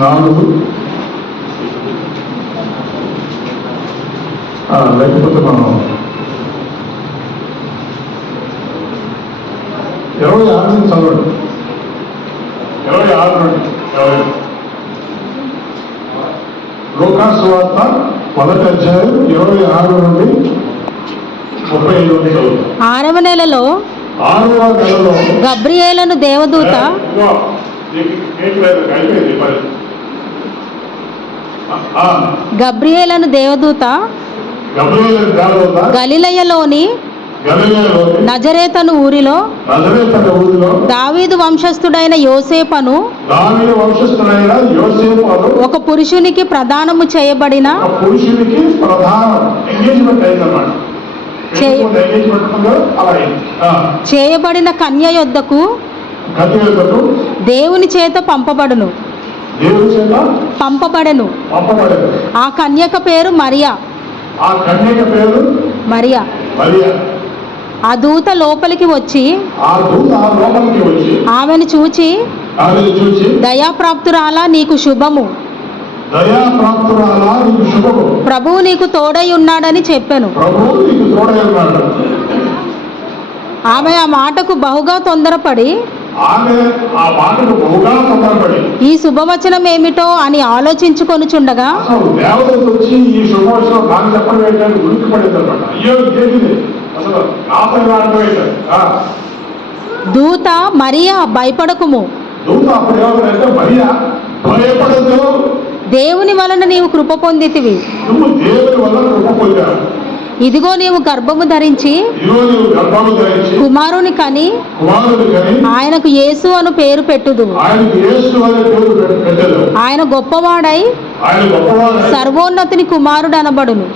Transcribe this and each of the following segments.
4 లేకపోతే మనం 26 నుంచి చదవండి. 26 నుండి లూకా సువార్త 1వ అధ్యాయం 26 నుండి 35 వరకు చదువు. 6వ నెలలో గబ్రియేలును దేవదూత గలిలయలోని నజరేతను ఊరిలో దావీదు వంశస్థుడైన యోసేపును ఒక పురుషునికి ప్రదానము చేయబడిన కన్య యొద్దకు దేవుని చేత పంపబడెను. ఆ కన్యక పేరు మరియా. ఆ దూత లోపలికి వచ్చి ఆమెను చూచి దయాప్రాప్తురాలా నీకు శుభము, ప్రభువు నీకు తోడై ఉన్నాడని చెప్పెను. ఆమె ఆ మాటకు బహుగా తొందరపడి ఈ శుభవచనం ఏమిటో అని ఆలోచించుకొనుచుండగా దూత మరియా భయపడకుము, దేవుని వలన నీవు కృప పొందితివి, ఇదిగో నీవు గర్భము ధరించి కుమారుని కని ఆయనకు యేసు అను పేరు పెట్టుదు. ఆయన గొప్పవాడై సర్వోన్నతుని కుమారుడు అనబడును.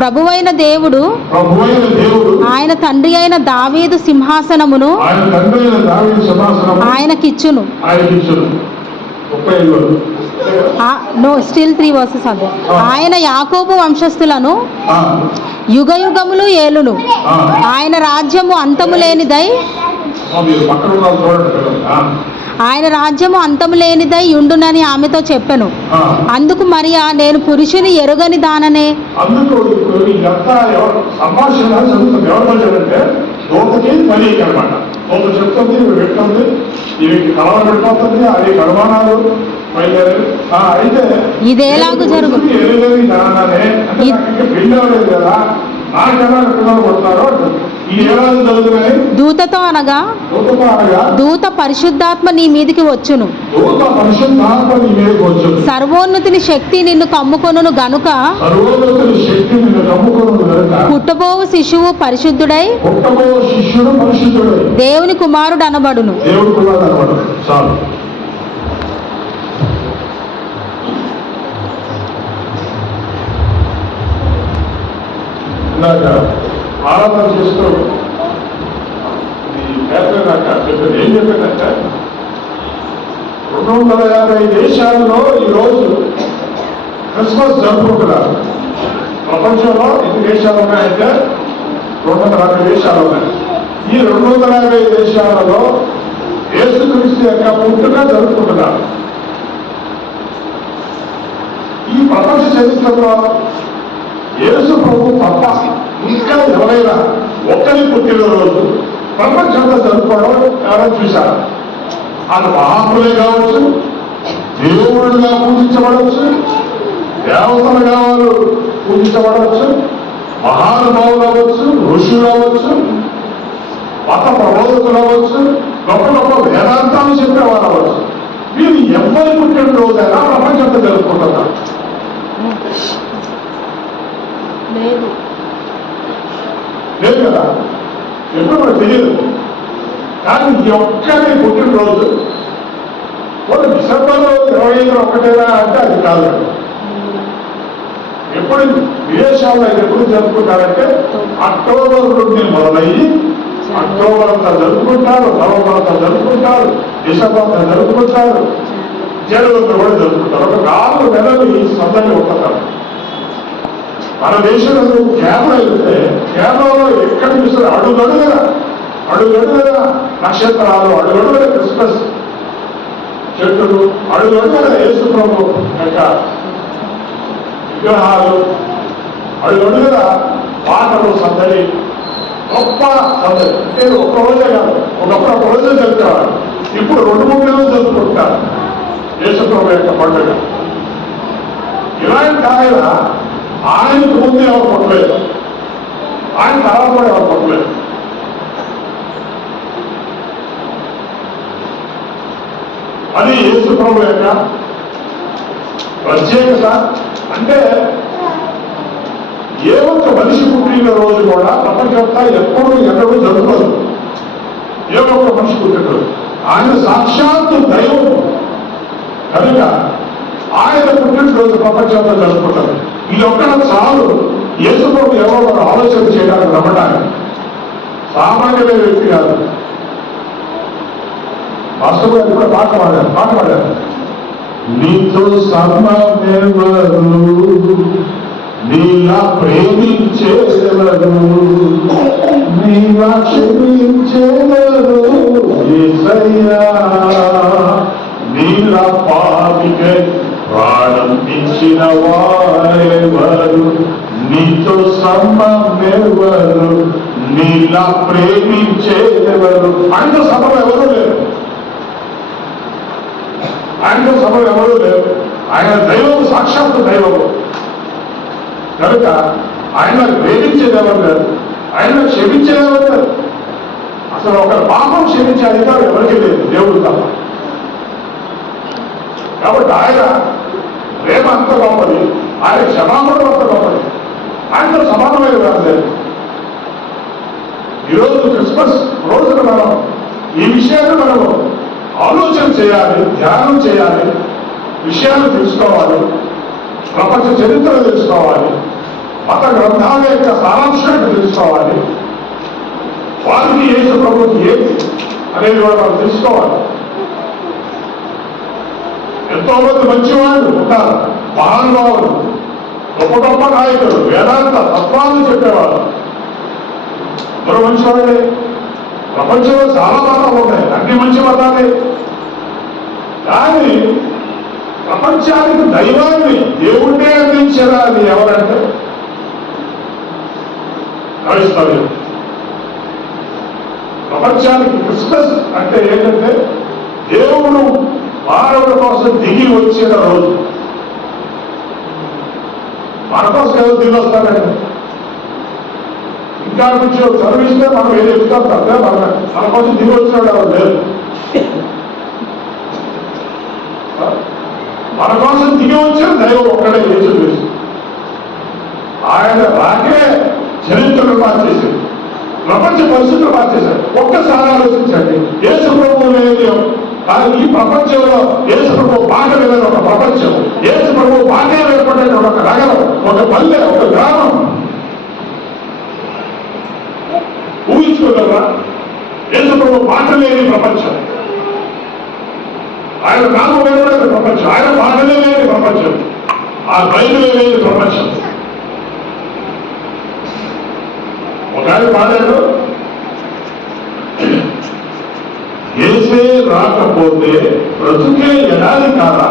ప్రభువైన దేవుడు ఆయన తండ్రి అయిన దావీదు సింహాసనమును ఆయనకిచ్చును. స్టిల్ 3 వర్సెస్ అదే. ఆయన యాకోబు వంశస్థులను యుగయుగములు ఏలును. ఆయన రాజ్యము అంతము లేనిదై ఉండునని ఆమెతో చెప్పెను. అందుకు మరియా నేను పురుషుని ఎరుగని దాననే. ఇదేలాగు జరుగు దూతతో అనగా దూత పరిశుద్ధాత్మ నీ మీదికి వచ్చును, సర్వోన్నతుని శక్తి నిన్ను కమ్ముకొనును గనుక పుట్టబోవు శిశువు పరిశుద్ధుడై దేవుని కుమారుడు అనబడును. ఆరాధన చేస్తూ ఏం చెప్పారంటే 250 దేశాల్లో ఈరోజు క్రిస్మస్ జరుపుకుంటున్నారు. ప్రపంచంలో ఎన్ని దేశాలు ఉన్నాయంటే 250 దేశాలు ఉన్నాయి. ఈ 250 దేశాలలో యేసుక్రీస్తు యొక్క పుట్టుక జరుపుకుంటున్నారు. ఈ ప్రపంచ చరిత్రలో యేసు ప్రభు తప్ప ఇంకా ఎవరైనా ఒక్కరి పుట్టినరోజు ప్రపంచంలో జరుపుకోవడం ఎవరైనా చూశారు? అది మహాత్ములే కావచ్చు, దేవుడుగా పూజించబడవచ్చు, దేవతలుగా వారు పూజించబడవచ్చు, మహానుభావులు అవ్వచ్చు, ఋషులు అవ్వచ్చు, మత ప్రబోధకులు అవ్వచ్చు, గొప్ప గొప్ప వేదాంతాలు చెప్పేవారు అవ్వచ్చు. వీరు ఎవరి పుట్టినరోజైనా ప్రపంచంలో జరుపుకుంటున్నారు. లేదు కదా, ఎప్పుడు మనకు తెలియదు. కానీ ఈ ఒక్కరి పుట్టినరోజు వాళ్ళు డిసెంబర్లో 25 అంటే అది కాదు. ఎప్పుడు విదేశాల్లో ఎప్పుడు జరుపుకుంటారంటే అక్టోబర్ నుండి మొదలయ్యి అక్టోబర్ అంతా జరుపుకుంటారు, నవంబర్ అంతా జరుపుకుంటారు, డిసెంబర్ అంతా జరుపుకుంటారు, జనవరి కూడా జరుపుకుంటారు. ఒక 4 నెలలు ఈ సందడి ఉంటున్నారు. మన దేశంలో కేరళ వెళ్తే కేరళలో ఎక్కడ చూస్తారు అడుగడుగుగా నక్షత్రాలు, అడుగడుగుగా క్రిస్మస్. చెట్టులు అడుగడుగున యేసు ప్రభు యొక్క విగ్రహాలు, అడుగడుగున పాటలు, సందడి, గొప్ప సందడి. అంటే ఒక్క రోజే కాదు, ఒకప్పుడు ఒక రోజే జరుపుతారు, ఇప్పుడు 2-3 నెలలు జరుపుకుంటారు యేసు ప్రభు యొక్క పండుగ. ఇలాంటి ఆయనకు ముందు ఎవరు కొట్టలేదు, ఆయన తర్వాత కూడా ఎవరు కొట్టలేదు. అది యేసు ప్రభు యొక్క ప్రత్యేకత. అంటే ఏ ఒక్క మనిషి పుట్టిన రోజు కూడా ప్రపంచంతా ఎప్పుడూ ఎక్కడూ జరుగుతుంది. ఏ ఒక్క మనిషి పుట్టినరోజు ఆయన సాక్షాత్తు దైవం కనుక ఆయన పుట్టినరోజు ప్రపంచంలో జరుపుకుంటారు. ఇది ఒక్కడ చాలు యేసు ప్రభు ఎవరో మనం ఆలోచన చేయడానికి, నమ్మడానికి. సామాన్యమైన వ్యక్తి కాదు. మాస్టర్ గారు కూడా పాట పాడారు. నీతో సమానెవరు, నీలా ప్రేమించేదెవరు, నీలా క్షమించేదెవరు, యేసయ్యా నీలా పాపికై ప్రాణం ఇచ్చిన వారెవరు, నీతో సమానెవరు, నీలా ప్రేమించేదెవరు. ఆయనతో సభలో ఎవరు లేరు, ఆయనతో సభలో ఎవరు లేరు. ఆయన దైవం, సాక్షాత్తు దైవము కనుక ఆయన ప్రేమించేది ఎవరు లేరు, ఆయన క్షమించేది ఎవరు లేరు. అసలు ఒక పాపం క్షమించే అధికారం ఎవరికి లేదు, దేవుడు తప్ప. కాబట్టి ఆయన ప్రేమ అంత గొప్పది, ఆయన క్షమాపణ అంత గొప్పది. ఆయనతో సమానమైన వారు లేదు. ఈరోజు క్రిస్మస్ రోజున మనం ఈ విషయాన్ని మనము ఆలోచన చేయాలి, ధ్యానం చేయాలి, విషయాలు తెలుసుకోవాలి, ప్రపంచ చరిత్ర తెలుసుకోవాలి, మత గ్రంథాల యొక్క సారాంశాన్ని తెలుసుకోవాలి, వారికి యేసు ప్రభువుకి ఏంటి అనేది కూడా మనం తెలుసుకోవాలి. ఎంతో మంది మంచివాళ్ళు ఉంటారు, మహానుభావులు, గొప్ప గొప్ప నాయకులు, వేదాంత తత్వాలు చెప్పేవాళ్ళు. మరో మంచివాళ్ళే. ప్రపంచంలో చాలా మతాలు ఉన్నాయి, అన్ని మంచి మతాలే. కానీ ప్రపంచానికి దైవాన్ని, దేవుణ్ణే అందించేదా అది ఎవరంటే క్రైస్తవ్యం. ప్రపంచానికి క్రిస్మస్ అంటే ఏంటంటే దేవుడు మానవుల కోసం దిగి వచ్చిన రోజు. మన కోసం ఏదో దిగి వస్తాడంటే ఇంకా నుంచి చదివిస్తే మనం ఏది చెప్తాం తప్పే, మన కోసం దిగి వచ్చినాడు ఎవరు లేదు. మన కోసం దిగి వచ్చిన దైవం ఒక్కడే, యేసుక్రీస్తు. ఆయన రాకే చరిత్రను మార్చేసింది, ప్రపంచ పరిస్థితులు మార్చేశాడు. ఒక్కసారి ఆలోచించండి, యేసు ప్రభువు లేదు ఈ ప్రపంచంలో, యేసు ప్రభువు బాట లేదని ఒక ప్రపంచం, యేసు ప్రభువు బాటే ఏర్పడే ఒక నగరం, ఒక పల్లె, ఒక గ్రామం ఊహించుకోగలరా? యేసు ప్రభు బాట లేని ప్రపంచం, ఆయన నామం వేయబడిన ప్రపంచం, ఆయన బాటలే లేని ప్రపంచం, ఆ బైబిలే లేని ప్రపంచం. ఒక ఆయన పాడాడు, యేసే రాకపోతే బ్రతుకే ఎడారి కాదా.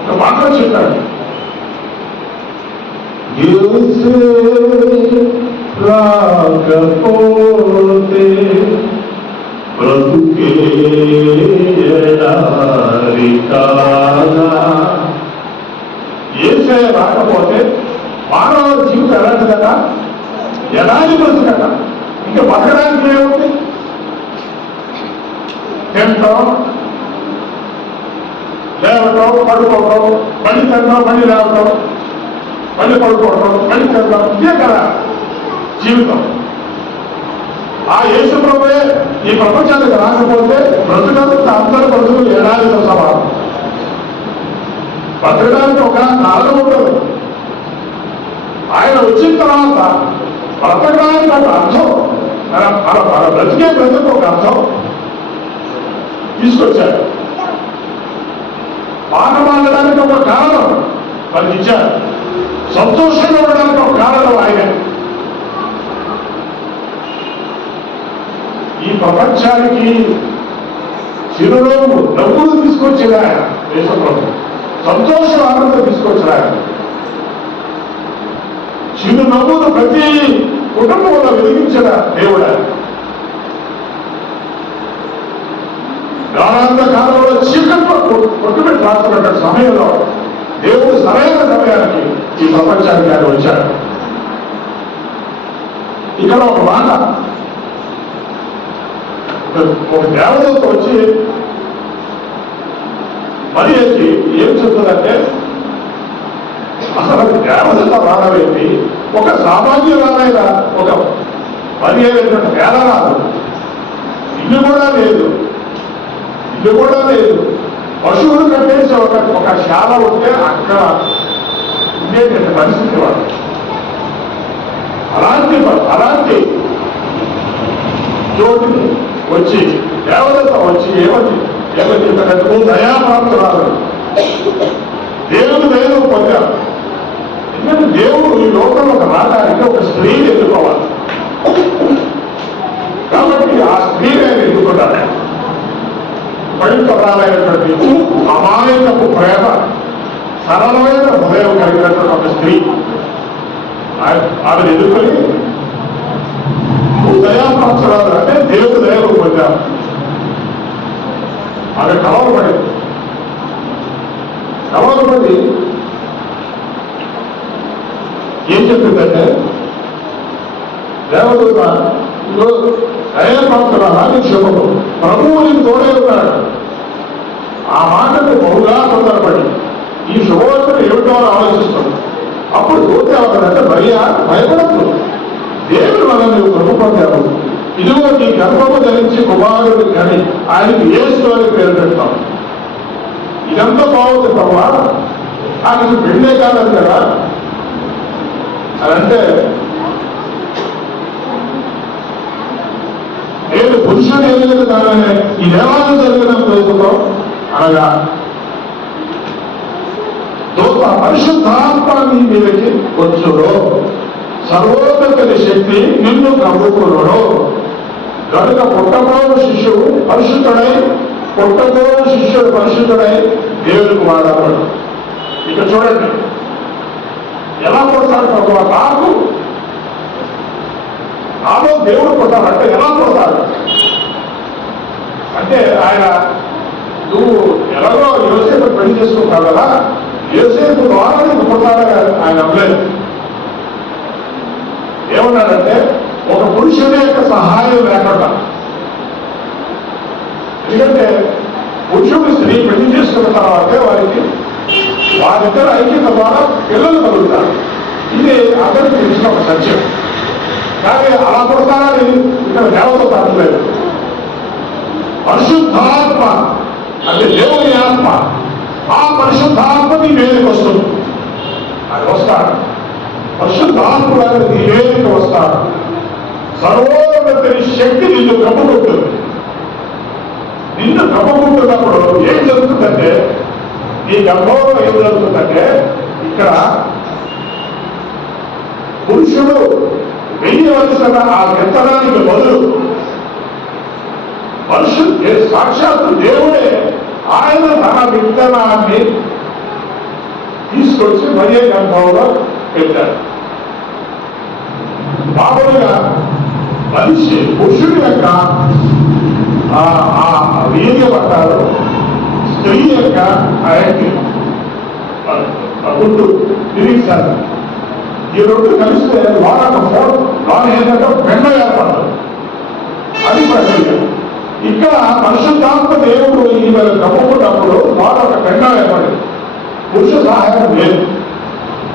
ఒక మాట చెప్పాడు, యేసే రాకపోతే బ్రతుకే ఎడారి కాదా. యేసే రాకపోతే మానవ జీవితం ఎలాంటిదట, ఎడారి బ్రతుకట. ఇంకా బతకడానికి ఏముంది? తింటాం, లేవటం, పడుకోవటం, మళ్ళీ తింటాం, మళ్ళీ లేవటం, మళ్ళీ పడుకోవటం, మళ్ళీ తింటాం, ఇదే కదా జీవితం. ఆ యేసు ప్రభువే ఈ ప్రపంచానికి రాకపోతే బ్రతుకంతా అందరి బ్రతుకులు ఎడారితో సమానం. బ్రతకడానికి ఒక కారణం ఉండదు. ఆయన వచ్చిన తర్వాత బ్రతకడానికి ఒక అర్థం, మన బ్రతికే బ్రతుకు ఒక అర్థం తీసుకొచ్చాడు. పాట పాడడానికి ఒక కారణం మనకి ఇచ్చాడు, సంతోషంగా ఉండడానికి ఒక కారణం ఆయన. ఈ ప్రపంచానికి చిరునవ్వు నవ్వులు తీసుకొచ్చిన ఆయన దేశంలో సంతోషం ఆనందం తీసుకొచ్చిన ఆయన చిరునవ్వును ప్రతి కుటుంబంలో వెలిగించిన దేవుడు ఆయన. గాఢాంత కాలంలో చీకట్లో కొట్టుబెట్టి రాస్తున్న సమయంలో దేవుడు సరైన సమయానికి ఈ ప్రపంచానికి ఆయన వచ్చాడు. ఇక్కడ ఒక మాట, ఒక దేవదూత వచ్చి మరియకి ఏం చెప్తుందంటే, అసలు దేవదూత రానవేంటి, ఒక సామాన్యురాలైన ఒక మరి అయినటువంటి పేదరాలు, ఇల్లు కూడా లేదు, పశువులు కట్టేసి ఒక శాల ఉంటే అక్కడ ఉండేటువంటి పరిస్థితి వాళ్ళు. అలాంటి చోటుకి వచ్చి దేవదత్త వచ్చి ఏమని చెప్పినట్టు నువ్వు దయాప్రాప్తురాలు, దేవుడు దయను పొందావు. ఎందుకంటే దేవుడు ఈ లోకంలోకి రావడానికి ఒక స్త్రీని ఎన్నుకోవాలి. కాబట్టి ఆ స్త్రీని ఆయన ఎన్నుకున్నాడు. పవిత్రాలైనటువంటి అమాయకపు ప్రేమ, సరళమైన హృదయం కలిగినటువంటి ఒక స్త్రీ ఆమెను ఎదుర్కొని దయాప్రాప్తురాలు అంటే దేవుడు దయను పొందాం. ఆమె కలవరపడి ఏం చెప్పిందంటే, దేవదూత దయాప్రాప్తురాలా అని చెప్పదు, ప్రభువు నీకు తోడే ఉన్నాడు. ఆ మాటకు బహుగా తొందరపడి ఈ శుభవార్తను ఏమిటో అని ఆలోచిస్తాడు. అప్పుడు దూత ఏమన్నాడంటే, భయపడద్దు, దేవుడు వల్ల నువ్వు కృప పొందావు, ఇదిగో నీ గర్భము ధరించి కుమారుడు కానీ ఆయనకి యేసు అని పేరు పెడతాం. ఇదంతా బాగుంది ప్రభా, ఆయనకు పెళ్ళే కాదు కదా అని అంటే, నేను పురుషుడు ఎదుగుతుంది దానినే ఈ దేవాలయం జరిగిన ప్రయత్నం అనగా దూత పరిశుద్ధాత్మ నీ మీదకి వచ్చుడు, సర్వోన్నతుని శక్తి నిన్ను కమ్ముకున్నాడు, కనుక పుట్టబోడు శిష్యుడు పరిశుద్ధుడై దేవుడికి వాడతాడు. ఇక చూడండి ఎలా కొడతాడు ప్రభు, నాలో దేవుడు కొడతాడంటే ఎలా కొడతాడు అంటే, ఆయన నువ్వు ఎలాగో యోసేపు పెళ్లి చేసుకుంటావు కదా, యోసేపు ద్వారా నీకు కొడతాడని ఆయన అనలేదు. ఏమన్నాడంటే, ఒక పురుషుని యొక్క సహాయం లేకుండా, ఎందుకంటే పురుషుడు స్త్రీ పెళ్లి చేసుకున్న తర్వాతే వారిద్దరు ఐక్యత ద్వారా పిల్లలు కలుగుతారు. ఇది అందరికీ తెలిసిన ఒక సత్యం. కానీ అలా కొడతారని ఇక్కడ దేవత అనలేదు. పరిశుద్ధాత్మ అంటే దేవుని ఆత్మ, ఆ పరిశుద్ధాత్మ నీ వేదిక వస్తుంది. అది వస్తాడు, పరిశుద్ధాత్మ నీ వేదిక వస్తాడు. సర్వోన్నతుని శక్తి నిన్ను కప్పుకుంటుంది. నిన్ను కప్పుకుంటున్నప్పుడు ఏం జరుగుతుందంటే, నీ గర్భంలో ఏం జరుగుతుందంటే, ఇక్కడ పురుషుడు వెయ్యవలసిన ఆ విత్తనానికి బదులు సాక్షాత్తు దేవుడే ఆయన తన విత్తనాన్ని తీసుకొచ్చి మరియ గర్భంలో పెట్టాడు. మామూలుగా మనిషి పురుషుడి యొక్క వీర్య పట్టాలు, స్త్రీ యొక్క గుడ్డు తిరిగిస్తారు. ఈ రెండు కలిస్తే లోన ఏంటంటే పెండ ఏర్పడదు. అది ప్రక్రియ. ఇక్కడ పరిశుద్ధాత్మ దేవుడు ఈ తప్పుకున్నప్పుడు లోన ఒక పెండ ఏర్పడింది. పురుష సహాయం లేదు.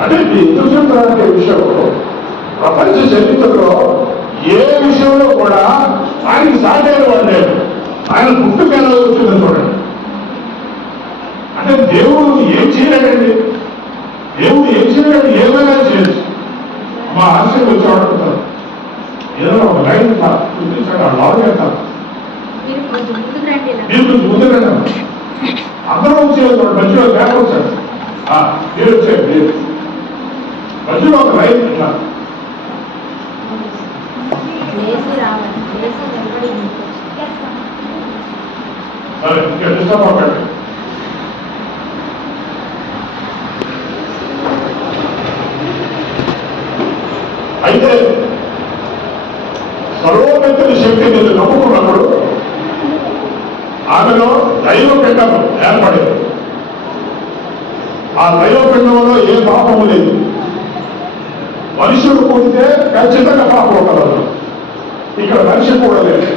అంటే ఎందుకు చెప్తారంటే విషయంలో ప్రపంచ చరిత్రలో ఏ విషయంలో కూడా ఆయనకి సాటైన వాడు లేదు. ఆయన పుట్టుక ఎలా వచ్చిందని చూడండి. అంటే దేవుడు ఏం చేయలేడండి, దేవుడు ఏం చేయలేడు, ఏమైనా చేయొచ్చు. మా ఆశయం వచ్చేవాడు ఏదో ఒక లైన్ చూపించాడు, ఆ లాగ్ చేస్తాను, మీరు కొంచెం ముందు రండి, అందరూ వచ్చేది మధ్యలో బ్యాక్ వచ్చాడు, మీరు వచ్చాడు, మీరు మధ్యలో ఒక లైన్ ఇట్లా సరే ఇంకా డిస్టర్బ్ అవ్వకండి. అయితే సర్వోన్నతుని శక్తి మీరు నమ్ముకున్నప్పుడు ఆమెలో దైవపిండం ఏర్పడేది. ఆ దైవపిండంలో ఏ పాపము లేదు. మనుషుడు కూడితే ఖచ్చితంగా పాపం ఉండదు. ఇక్కడ మనిషి కూడా లేదు.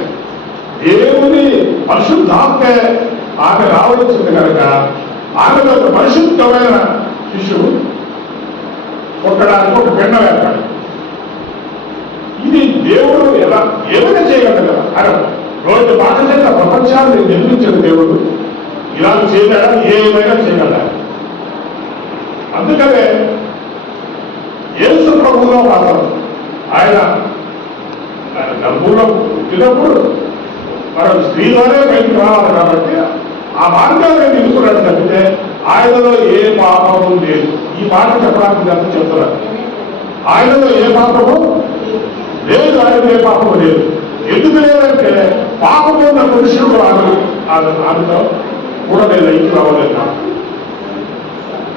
దేవుని మనుషులు దాస్తే ఆమె రావలసింది కనుక ఆమెలో పరిశుద్ధమైన శిశువు కొట్టడానికి ఒక పిండం ఏర్పడింది. ఇది దేవుడు ఎలా ఏమైనా చేయగలడు కదా. ఆయన రోజు మాట చేత ప్రపంచాన్ని నిర్మించిన దేవుడు ఇలా చేయగలడా, ఏమైనా చేయగలడా. అందుకనే యేసు ప్రభువులో మాత్రం ఆయన గర్భంలో పుట్టినప్పుడు మనం స్త్రీలోనే బయటకు రావాలి కాబట్టి ఆ మార్గాన్ని నిలుపుకున్నాడు తప్పితే ఆయనలో ఏ పాపము లేదు. ఈ మాట చెప్పడానికి అంత చెప్తున్నారు. ఆయనలో ఏ పాపము లేదు, ఆయన ఏ పాపము లేదు. ఎందుకు లేదంటే పాపము ఉన్న పురుషుడు ఆమెతో కూడా నేను ఇంటికి రావలేదు.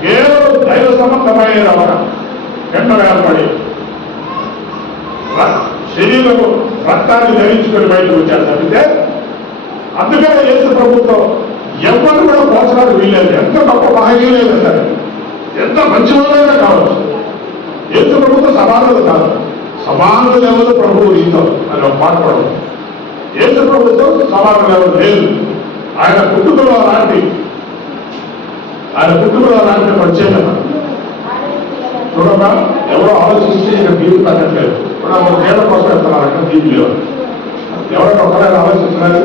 కేవలం దైవ సంబంధమైన రమణ వెంట ఏర్పడి శరీరము రక్తాన్ని ధరించుకొని బయటకు వచ్చారు తప్పితే అందుకనే యేసు ప్రభుత్వం ఎవరు కూడా పోచడానికి వీలేదు. ఎంత గొప్ప మహనీయులైనా సరే, ఎంత మంచివాళ్ళైనా కావచ్చు, యేసు ప్రభుత్వం సమానులు కాదు. సమానులు ఎవరు ప్రభువు నీతో అని ఒక మాట పడదు. యేసు ప్రభుత్వం సమానులు ఎవరు లేదు. ఆయన పుట్టుకలో అలాంటి ప్రత్యేకత చూడమ్మా. ఎవరో ఆలోచించి ఇక్కడ దీపు పెట్టట్లేదు. ఇప్పుడు ఒక తేడా కోసం వెళ్తున్నారు. అక్కడ దీపు లేవు. ఎవరైనా ఒకరైనా ఆలోచిస్తున్నారు.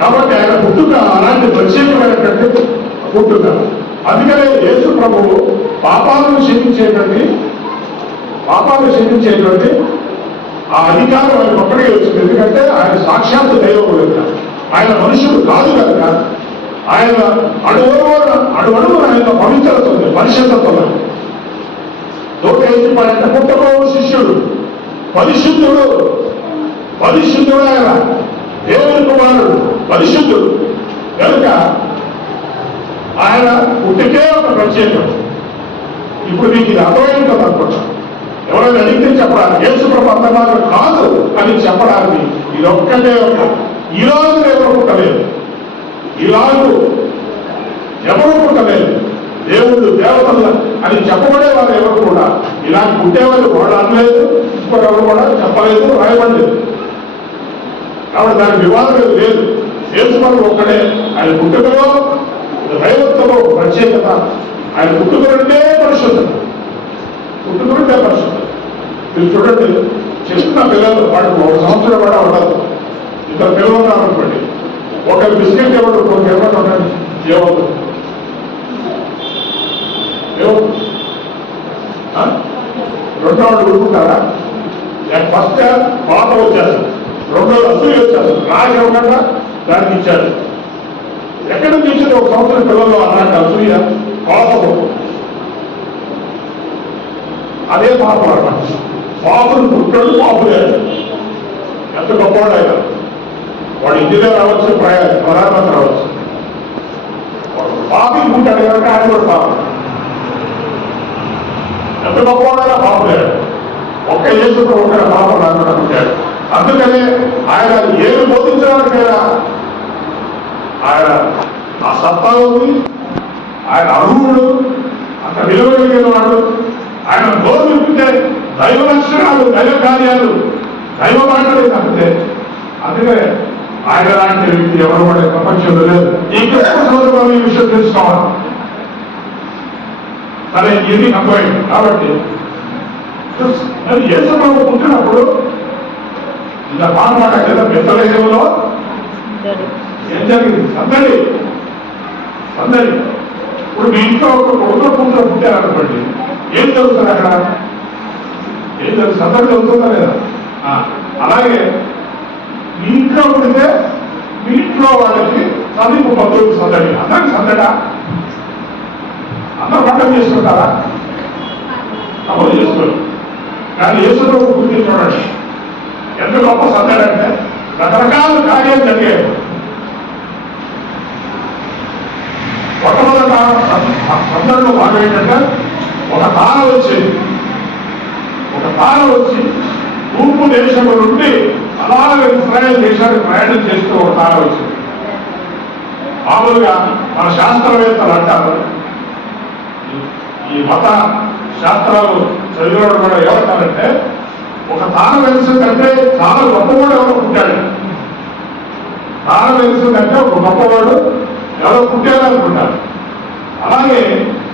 కాబట్టి ఆయన పుట్టుక అలాంటి ప్రత్యేకమైనటువంటి పుట్టుక. అందుకనే యేసు ప్రభువు పాపాలను క్షమించేటువంటి ఆ అధికారం ఆయన ఒక్కడికి వచ్చింది. ఎందుకంటే ఆయన సాక్షాత్తు దైవం కనుక, ఆయన మనుషుడు కాదు కనుక ఆయన అడుగడుగున ఆయన పవిత్రత ఉంది, పరిశుద్ధత ఉంది. తోటేసిపాడంటే పుట్టబోవు శిష్యుడు, పరిశుద్ధుడు ఆయన దేవుని కుమారుడు, పరిశుద్ధుడు కనుక ఆయన పుట్టికే ఒక ప్రత్యేకం. ఇప్పుడు మీకు ఇది అర్థమైంది కదా అనుకుంటాను. ఎవరైనా అడిగితే చెప్పడానికి యేసు ప్రభు అంతమాత్రం కాదు అని చెప్పడానికి ఇది ఒక్కటే ఇలాగు ఎవరు పుట్టలేదు. ఇలాగు ఎవరు పుట్టలేదు. దేవుళ్ళు దేవతలు అని చెప్పబడే వారు ఎవరు కూడా ఇలాంటి పుట్టేవాళ్ళు వాళ్ళు అనలేదు, ఇంకొకరు కూడా చెప్పలేదు, రాయబడలేదు. కాబట్టి దానికి వివాదం లేదు. యేసు ప్రభు ఒక్కడే. ఆయన పుట్టుకలో దైవత్వంలో ప్రత్యేకత. ఆయన పుట్టుకలుంటే పరిశుద్ధత. మీరు చూడండి, చిన్న పిల్లలు వాడికి 1 సంవత్సరం కూడా ఉండదు. ఇద్దరు పిల్లలు ఉన్నారనుకోండి, ఒకరు బిస్కెట్ ఇవ్వడు, ఒకరికి ఇవ్వడం ఉండండి, ఏమవుతుంది? రెండో వాడు ఉడుకుంటారా? ఫస్ట్ పాప వచ్చేస్తుంది, రెండోది అసూయ వచ్చేస్తుంది. నాకు ఇవ్వకుండా దానికి ఇచ్చాడు. ఎక్కడ నుంచి ఇచ్చింది? 1 సంవత్సరం పిల్లలు అలాంటి అసూయ, కోపము, అదే పాపం అన్నమాట. పాపులు పుట్టాడు, పాపులే. ఎంత గొప్పవాడు ఆయన. వాడు ఇంజనీర్ రావచ్చు, ప్రధానమంత్రి రావచ్చు. పాపి పుట్టాడు కనుక ఆయన కూడా పాపం. ఎంత గొప్పవాడైనా పాపులే. ఒక్క యేసుతో ఒక్క పాపం రాకుండా పుట్టాడు. అందుకనే ఆయన ఏమి బోధించడానికైనా ఆయన ఆ సత్తా ఉంది. ఆయన అర్హుడు, అంత విలువ కలిగిన వాడు. ఆయన బోధింపితే దైవ లక్షణాలు, దైవ కార్యాలు, దైవ మాటలే తప్పితే. అందుకనే ఆయన లాంటి వ్యక్తి ఎవరు పడే ప్రపంచంలో లేదు. ఈ క్రిస్మస్ ఈ విషయం తెలుసుకోవాలి. సరే, ఇది అర్థమైంది. కాబట్టి మరి యేసు ప్రభు పుట్టినప్పుడు ఇలా పాట కదా బెత్లెహేములో ఏం జరిగింది? సందడి. ఇప్పుడు మీ ఇంట్లో ఒక కొడుకు కూతురు పుట్టారనుకోండి, ఏం జరుగుతుంది అక్కడ? ఏం జరుగుతుంది? సందడి జరుగుతుందా లేదా? అలాగే మీ ఇంట్లో పుడితే మీ ఇంట్లో వాళ్ళకి సమీప బంధువులకు సందడి. అందరికి సందడా? అందరూ పండుగ చేసుకుంటారా? అప్పుడు ఇంపాసిబుల్. కానీ యేసు ప్రభు గురించి చూడండి ఎంత గొప్ప సందడి అంటే రకరకాల కార్యాలు జరిగాయి. మొట్టమొదట సందడిలో భాగం ఏంటంటే ఒక తార వచ్చింది. ఒక తార వచ్చి తూర్పు దేశం నుండి అలాగే ఇస్రాయేల్ దేశానికి ప్రయాణం చేస్తూ ఒక తార వచ్చింది. మామూలుగా మన శాస్త్రవేత్తలు అంటారు, ఈ మత శాస్త్రాలు చదివినప్పుడు కూడా ఏమంటారంటే ఒక తార వెలిసిందంటే చాలా గొప్పవాడు ఎవరో పుట్టాడు. తార వెలిసిందంటే ఒక గొప్పవాడు ఎవరో పుట్టాడనుకుంటారు. అలాగే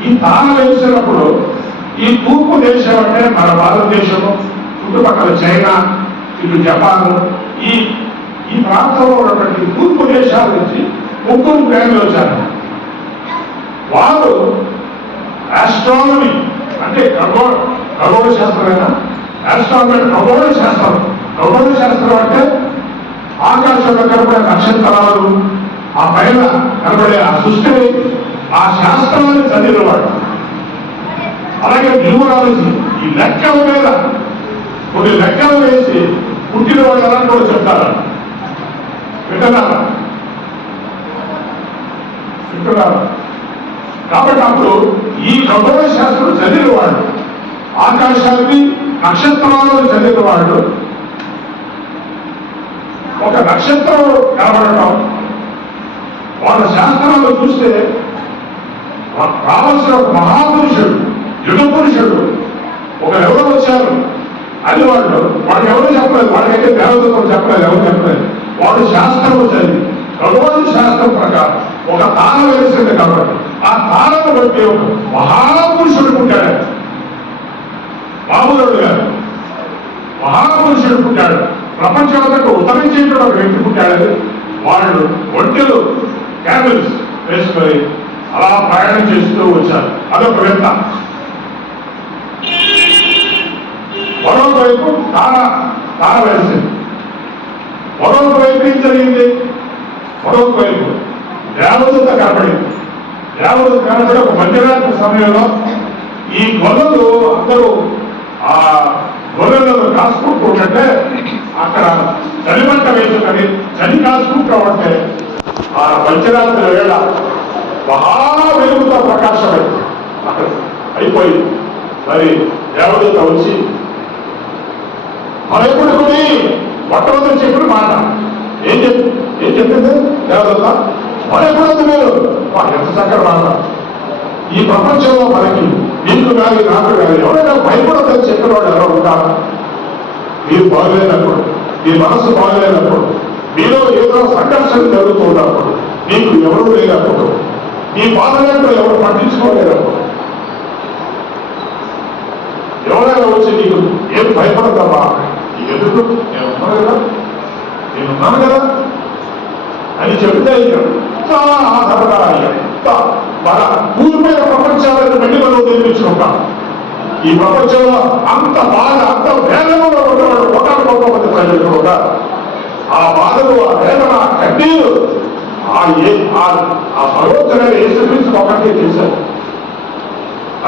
ఈ తార వెలిసినప్పుడు ఈ తూర్పు దేశం అంటే మన భారతదేశము, చుట్టుపక్కల చైనా, ఇటు జపాన్, ఈ ఈ ప్రాంతంలో ఉన్నటువంటి తూర్పు దేశాల నుంచి ముగ్గురు ప్రయాణాలు వచ్చారు. వారు ఆస్ట్రానమీ అంటే ఖగోళ శాస్త్రమేనా, ఆస్ట్రానమీ అంటే ఖగోళ శాస్త్రం. ఖగోళ శాస్త్రం అంటే ఆకాశంలో కనబడే నక్షత్రాలు, ఆ పైన కనబడే ఆ సృష్టిని, ఆ శాస్త్రాన్ని చదివినవాడు. అలాగే న్యూమరాలజీ, ఈ లెక్కల మీద కొన్ని లెక్కలు వేసి పుట్టిన వాళ్ళు ఎలా కూడా చెప్తారు. వింటున్నారా? కాబట్టి అప్పుడు ఈ ఖగోళ శాస్త్రం చదివినవాడు, ఆకాశాన్ని నక్షత్రాలను చదివినవాడు, ఒక నక్షత్రం కనబడటం, వాళ్ళ శాస్త్రాలు చూస్తే రావాల్సిన ఒక మహాపురుషుడు, యుగ పురుషుడు ఒకరు ఎవరో వచ్చారు అని వాడికి ఎవరు చెప్పలేదు. వాడికైతే దేవతలు చెప్పలేదు, ఎవరు చెప్పలేదు. వాడు శాస్త్రము చదివి భగవాన్ శాస్త్రం ప్రకారం ఒక తార వెలిసింది కాబట్టి ఆ తారను బట్టి ఒక మహాపురుషుడు పుట్టాడు. మామూలుడు గారు మహాపురుషుడు పుట్టాడు. ప్రపంచంలో ఉత్తరించేటువంటి ఒక వ్యక్తి పుట్టాడు. వాళ్ళు ఒంటెలు క్యాబిల్స్ వేసుకొని అలా ప్రయాణం చేస్తూ వచ్చారు. అదొక వింత. మరొక వైపు తార వేసింది. మరొక వైపు ఏం జరిగింది? మరొక వైపు దేవదూత కనబడింది. దేవదూత కనబడి ఒక మధ్యరాత్రి సమయంలో ఈ గొర్రెలు అందరూ ఆ గొర్రెలను కాసుకుంటూ ఉంటే అక్కడ చలిమంట వేసుకొని చలి కాసుకుంటూ ఉంటే ఆ మధ్యరాత్రి వేళ మహా వెలుగుతో ప్రకాశమైంది. అక్కడ అయిపోయింది. మరి దేవదూత వచ్చి మరెప్పుడుకుని మొట్టమొదటి చెప్పిన మాట ఏం చెప్పింది దేవదూత? మరెప్పుడు మీరు ఎంత చక్కగా మాట. ఈ ప్రపంచంలో మనకి నీకు కానీ నాకు కానీ ఎవరైనా భయపడదని చెప్పిన వాడు ఎవరో ఉంటారా? మీరు బాగలేనప్పుడు, మీ మనసు బాగలేనప్పుడు, మీలో ఏదో సంఘర్షణ జరుగుతూ ఉన్నప్పుడు, నీకు ఎవరు లేనప్పుడు, ఈ బాధలను ఎవరు పట్టించుకోలేనప్పుడు ఎవరైనా వచ్చి నీకు ఏం భయపడతావా, నీకు ఎదురు నేనున్నాను కదా అని చెప్తే ఎంత ఆధారణ ఎంత మన పూర్వమైన ప్రపంచాలను మళ్ళీ మనం నిర్మించుకుంటాం. ఈ ప్రపంచంలో అంత బాధ, అంత వేదనలో ఉన్నవాడు ఒకటి గొప్ప మంది ప్రజలు కూడా ఆ బాధలు, ఆ వేదన, ఆ కన్నీరు ఆ భగవంతుడైన యేసుక్రీస్తు ఒకటే చేశారు.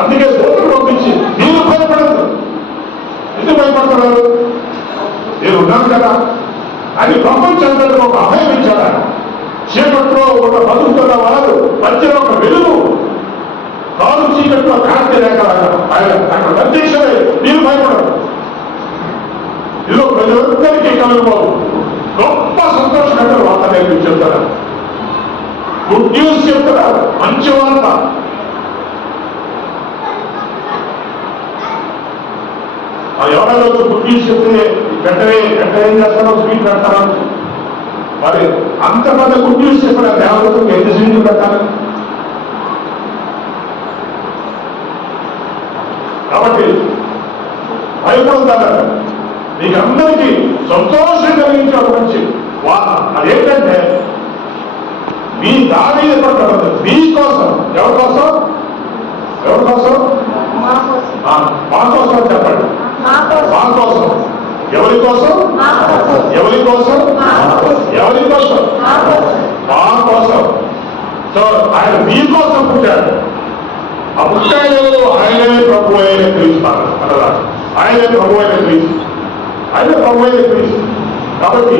అందుకే దూతను పంపించి మీరు భయపడదు. ఎందుకు భయపడుతున్నారు? నేను ఉన్నాను కదా అని ప్రపంచంలో ఒక అభయం ఇచ్చాడు. చీకట్లో ఒక బతుకుతున్న వారు మధ్యలో ఒక వెలుగు, కాలు చీకట్లో కాంతి లేకలాగా ఆయన అక్కడ ప్రత్యక్షమే. మీరు భయపడరు. ఇదిగో ప్రజలందరికీ కలుగుబాబు గొప్ప సంతోషకర వార్త నేను చెప్తాను. గుడ్ న్యూస్ చెప్తున్నారు, మంచి వార్త. ఎవరైనా గుడ్ న్యూస్ చెప్తే వెంటనే ఏం చేస్తారో స్వీట్ పెడతారు. మరి అంత పెద్ద గుడ్ న్యూస్ చెప్పిన దేవతకు ఎన్ని స్వీట్లు పెట్టాలి? కాబట్టి భయపడతారు. మీకు అందరికీ సంతోషం కలిగించే ఒక మంచి వార్త. అదేంటంటే మీ దారి పట్టబడదు. మీ కోసం, ఎవరి కోసం? ఎవరి కోసం? మా కోసం చెప్పండి. మా కోసం. ఎవరి కోసం? ఎవరి కోసం? ఎవరి కోసం? మా కోసం. సో ఆయన మీ కోసం పుట్టాడు. ఆ పుట్టాడు ఆయనే ప్రభు అయిన క్రీస్తు. అన్నదాడు. ఆయనే ప్రభు అయిన క్రీస్తు, ఆయనే ప్రభు అయిన క్రీస్తు. కాబట్టి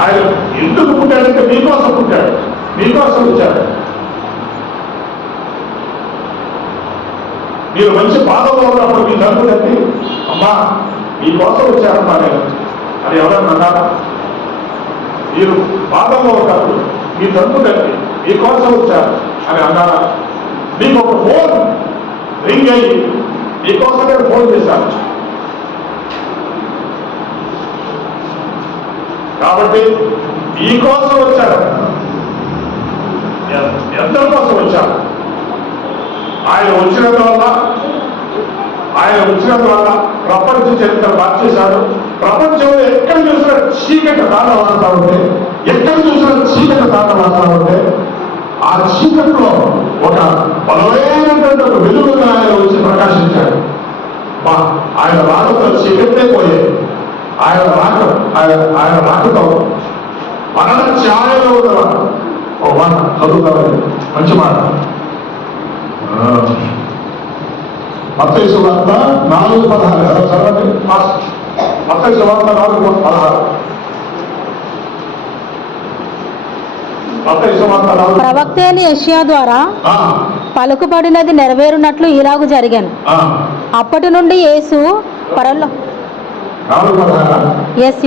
ఆయన ఎందుకు పుట్టాడంటే మీకోసం పుట్టాడు, మీకోసం వచ్చాడు. మీరు మంచి బాధలో ఉన్నప్పుడు మీ తలుపుదండి, అమ్మా మీకోసం వచ్చారమ్మా నేను అని ఎవరన్నా అన్నారా? మీరు బాధలో ఉన్నప్పుడు మీ తలుపుదండి, మీకోసం వచ్చారు అని అన్నారా? మీకు ఒక ఫోన్ రింగ్ అయ్యి మీకోసం నేను ఫోన్ చేశాను. కాబట్టి మీకోసం వచ్చారు, ఎందరి కోసం వచ్చారు. ఆయన వచ్చినందువల్ల ప్రపంచ చరిత్ర మార్చేశాడు. ప్రపంచంలో ఎక్కడ చూసినా చీకటి తాండవాడుతూ ఉంటే, ఎక్కడ చూసినా చీకటి తాండవాడుతూ ఉంటే, ఆ చీకట్లో ఒక బలమైనటువంటి ఒక వెలుగుగా ఆయన వచ్చి ప్రకాశించాడు. ఆయన రాకతో చీకటే పోయేది. ఆయన రాకతో మరణ ఛాయలో ఉన్నవాడు. ఒక మాట చదువుతామని మంచి మాట. మత్తయి సువార్త 4:16 చదవండి. మత్తయి సువార్త 4:16. ప్రవక్త అయిన యెషయా ద్వారా పలుకుబడినది నెరవేరునట్లు ఇలాగు జరిగాను. అప్పటి నుండి యేసు పరలో ఎస్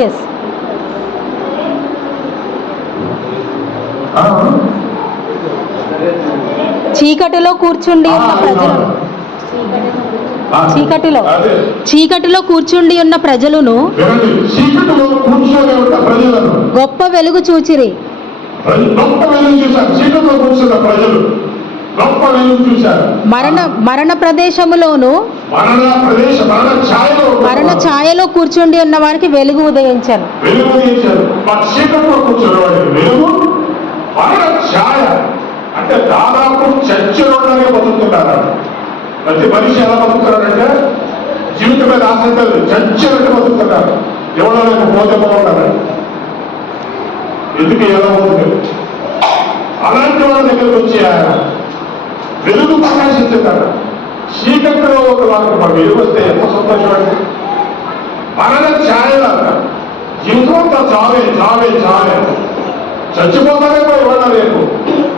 చీకటిలో కూర్చుండి ఉన్న ప్రజలను చీకటిలో కూర్చుండి ఉన్న ప్రజలను గొప్ప వెలుగు చూచిరి. మరణ ప్రదేశములోను మరణ ఛాయలో కూర్చుండి ఉన్న వారికి వెలుగు ఉదయించాను. అంటే దాదాపు చర్చలోనే బతుకుతున్నారు. ప్రతి మనిషి ఎలా బతుకుతున్నారంటే జీవితం మీద ఆసక్తి చర్చలంటే బతుకుతున్నారు. ఎవరో పోతే బాగుంటారు, ఎందుకు ఎలా పోతుంది. అలాంటి వాళ్ళ దగ్గరికి వచ్చి ఆయన వెలుగు ప్రకాశించుతాడు. చీకటిలో ఒక వాళ్ళకి మన వెలుగు వస్తే ఎంత సంతోషమండి. మరణ ఛాయలంట. జీవితం అంతా చావే చావే చావే, చచ్చిపోతానే పోయి ఇవాళ రేపు.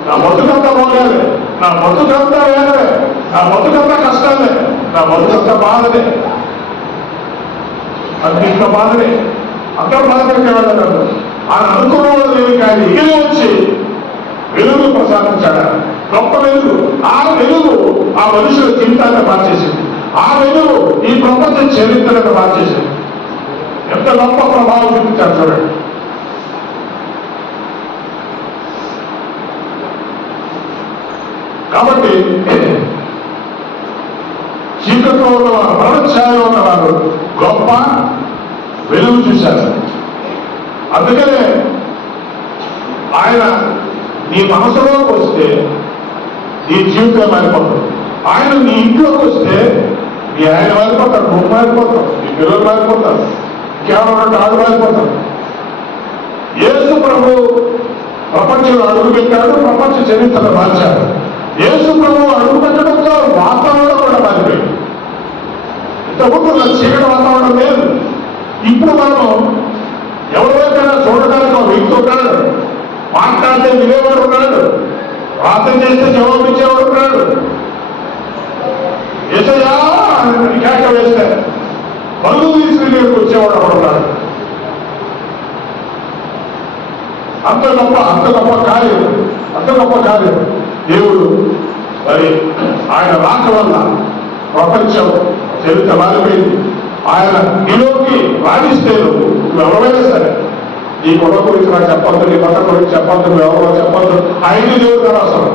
నా బతుకంతా పోగాలి, నా బతుకంతా వేరే, నా బతుకంతా కష్టాలే, నా బతుకంతా బాధనే, అన్నింట్లో బాధనే, అందరూ బాధకి వెళ్ళగలరు. ఆయన అనుకున్న వాళ్ళు లేని కానీ ఎగిరి వచ్చి వెలుగు ప్రసాదించాడు. గొప్ప వెలుగు. ఆ వెలుగు ఆ మనుషుల జీవితాన్ని మార్చేసింది. ఆ వెలుగు ఈ ప్రపంచ చరిత్రను మార్చేసింది. ఎంత గొప్ప ప్రభావం చూపించారు చూడండి. కాబట్టి చీకట్లో ఉన్నవారు, మరణఛాయలో ఉన్నవారు గొప్ప వెలుగు చూశారు. అందుకనే ఆయన నీ మనసులోకి వస్తే నీ జీవితం మారిపోతుంది. ఆయన నీ ఇంట్లోకి వస్తే నీ ఆయన మారిపోతాడు, నువ్వు మారిపోతావు, నీ పిల్లలు మారిపోతారు, కేవలం ఆడు మారిపోతారు. యేసు ప్రభు ప్రపంచంలో అడుగు పెట్టాడు, ప్రపంచ చరిత్రను మార్చాడు. యేసు ప్రభు అడుగు పెట్టడంతో వాతావరణం కూడా మారిపోయింది. ఇంతకుముందు చీకటి వాతావరణం లేదు. ఇప్పుడు మనం ఎవరికైనా చూడడానికి ఒక వ్యక్తి ఉన్నాడు, మాట్లాడితే వినేవాడు ఉన్నాడు, ప్రార్థన చేస్తే జవాబిచ్చేవాడు ఉన్నాడు. యేసయ్యా అని కేక వేస్తే పళ్ళు తీసుకుని వచ్చేవాడు ఒకడు ఉన్నాడు. అంత గొప్ప కార్యం, అంత గొప్ప కార్యం. దేవుడు మరి ఆయన రాక వల్ల ప్రపంచం చరిత్ర మారిపోయింది. ఆయన నీలోకి రాణిస్తే నువ్వు ఎవరైనా సరే, నీ కుల గురించి నాకు చెప్పద్దు, నీ మత గురించి చెప్పద్దు, నువ్వు ఎవరో చెప్పద్దు. ఆయన దేవుడు కదా అసలు.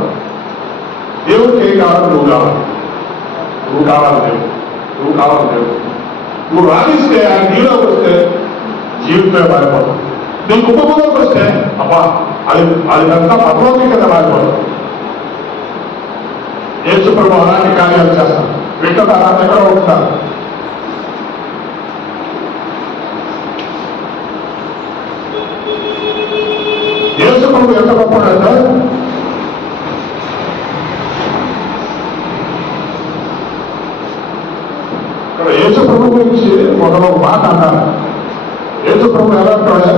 దేవుడికి ఏం కావాలి? నువ్వు కావాలి, నువ్వు కావాలి దేవుడు, నువ్వు కావాలి దేవుడు. నువ్వు రాణిస్తే ఆయన నీలోకి వస్తే జీవితమే మారిపోతుంది. నీ కుటుంబంలోకి వస్తే అబ్బా అదంతా పదలోకి కదా మారిపోతుంది. యేసు ప్రభు అలాంటి కార్యాలు చేస్తాను. వింటున్నారా? ఎక్కడ ఉంటున్నారు? యేసు ప్రభు ఎంత గొప్పడంటే ఇక్కడ యేసు ప్రభు గురించి ఒక మాట అన్నారు. యేసు ప్రభు ఎలా అంటాడే,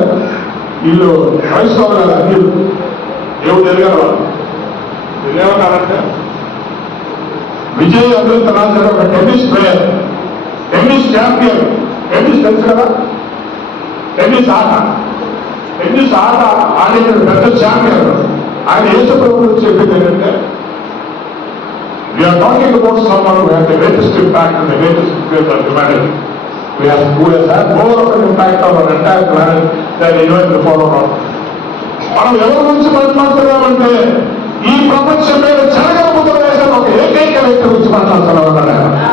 వీళ్ళు క్రైస్తవులు కదా, వీళ్ళు దేవుడు ఎరగరు వాళ్ళు. వీళ్ళు ఏమన్నారంటే, విజయ్ అమృత రాజు ఒక tennis player, tennis champion. Tennis తెలుసు కదా, టెన్నిస్ ఆట ఆడిన పెద్ద ఛాంపియన్. ఆయన యేసు ప్రభు గురించి చెప్పింది ఏంటంటే, we are talking about someone who had the greatest impact in the greatest phase of humanity. who has had more of an impact on our entire planet than anyone before or not. మనం ఎవరి గురించి మాట్లాడుతున్నామంటే, ఈ ప్రపంచం మీద జరగబోతున్న వేసిన ఒక ఏకైక వ్యక్తి గురించి మాట్లాడుతున్నామన్నాడు ఆయన.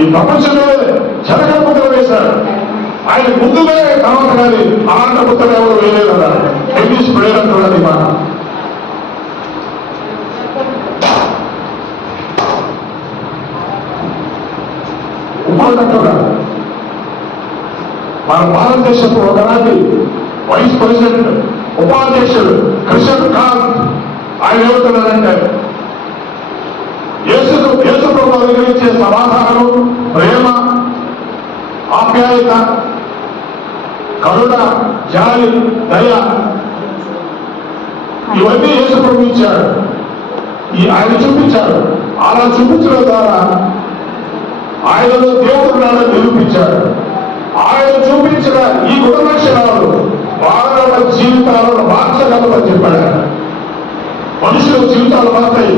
ఈ ప్రపంచం మీద జరగబోతున్న వేశాడు ఆయన, ముందుగా తర్వాత కానీ అలాంటి ముద్దలు ఎవరు వేయలేదన్నారు. టెన్నిస్ ప్లేయర్ అంటున్నది మాట. ఇంకోటంటున్నాడు, మన భారతదేశపు ఒకనాటి వైస్ ప్రెసిడెంట్ ఉపాధ్యక్షుడు కృష్ణ కాంత్ ఆయన ఏమవుతున్నాడంటే, యేసు ప్రభు దగ్గరించే సమాధానం, ప్రేమ, ఆప్యాయత, కరుణ, జాలి, దయ, ఇవన్నీ యేసు ప్రభు ఇచ్చాడు. ఆయన చూపించాడు. అలా చూపించడం ద్వారా ఆయనలో దేవుడు నాడని నిరూపించాడు. ఆయన చూపించిన ఈ గుణ లక్షణాలు మానవ జీవితాలను మార్చగలమని చెప్పాడు. మనుషుల జీవితాలు మాత్రమే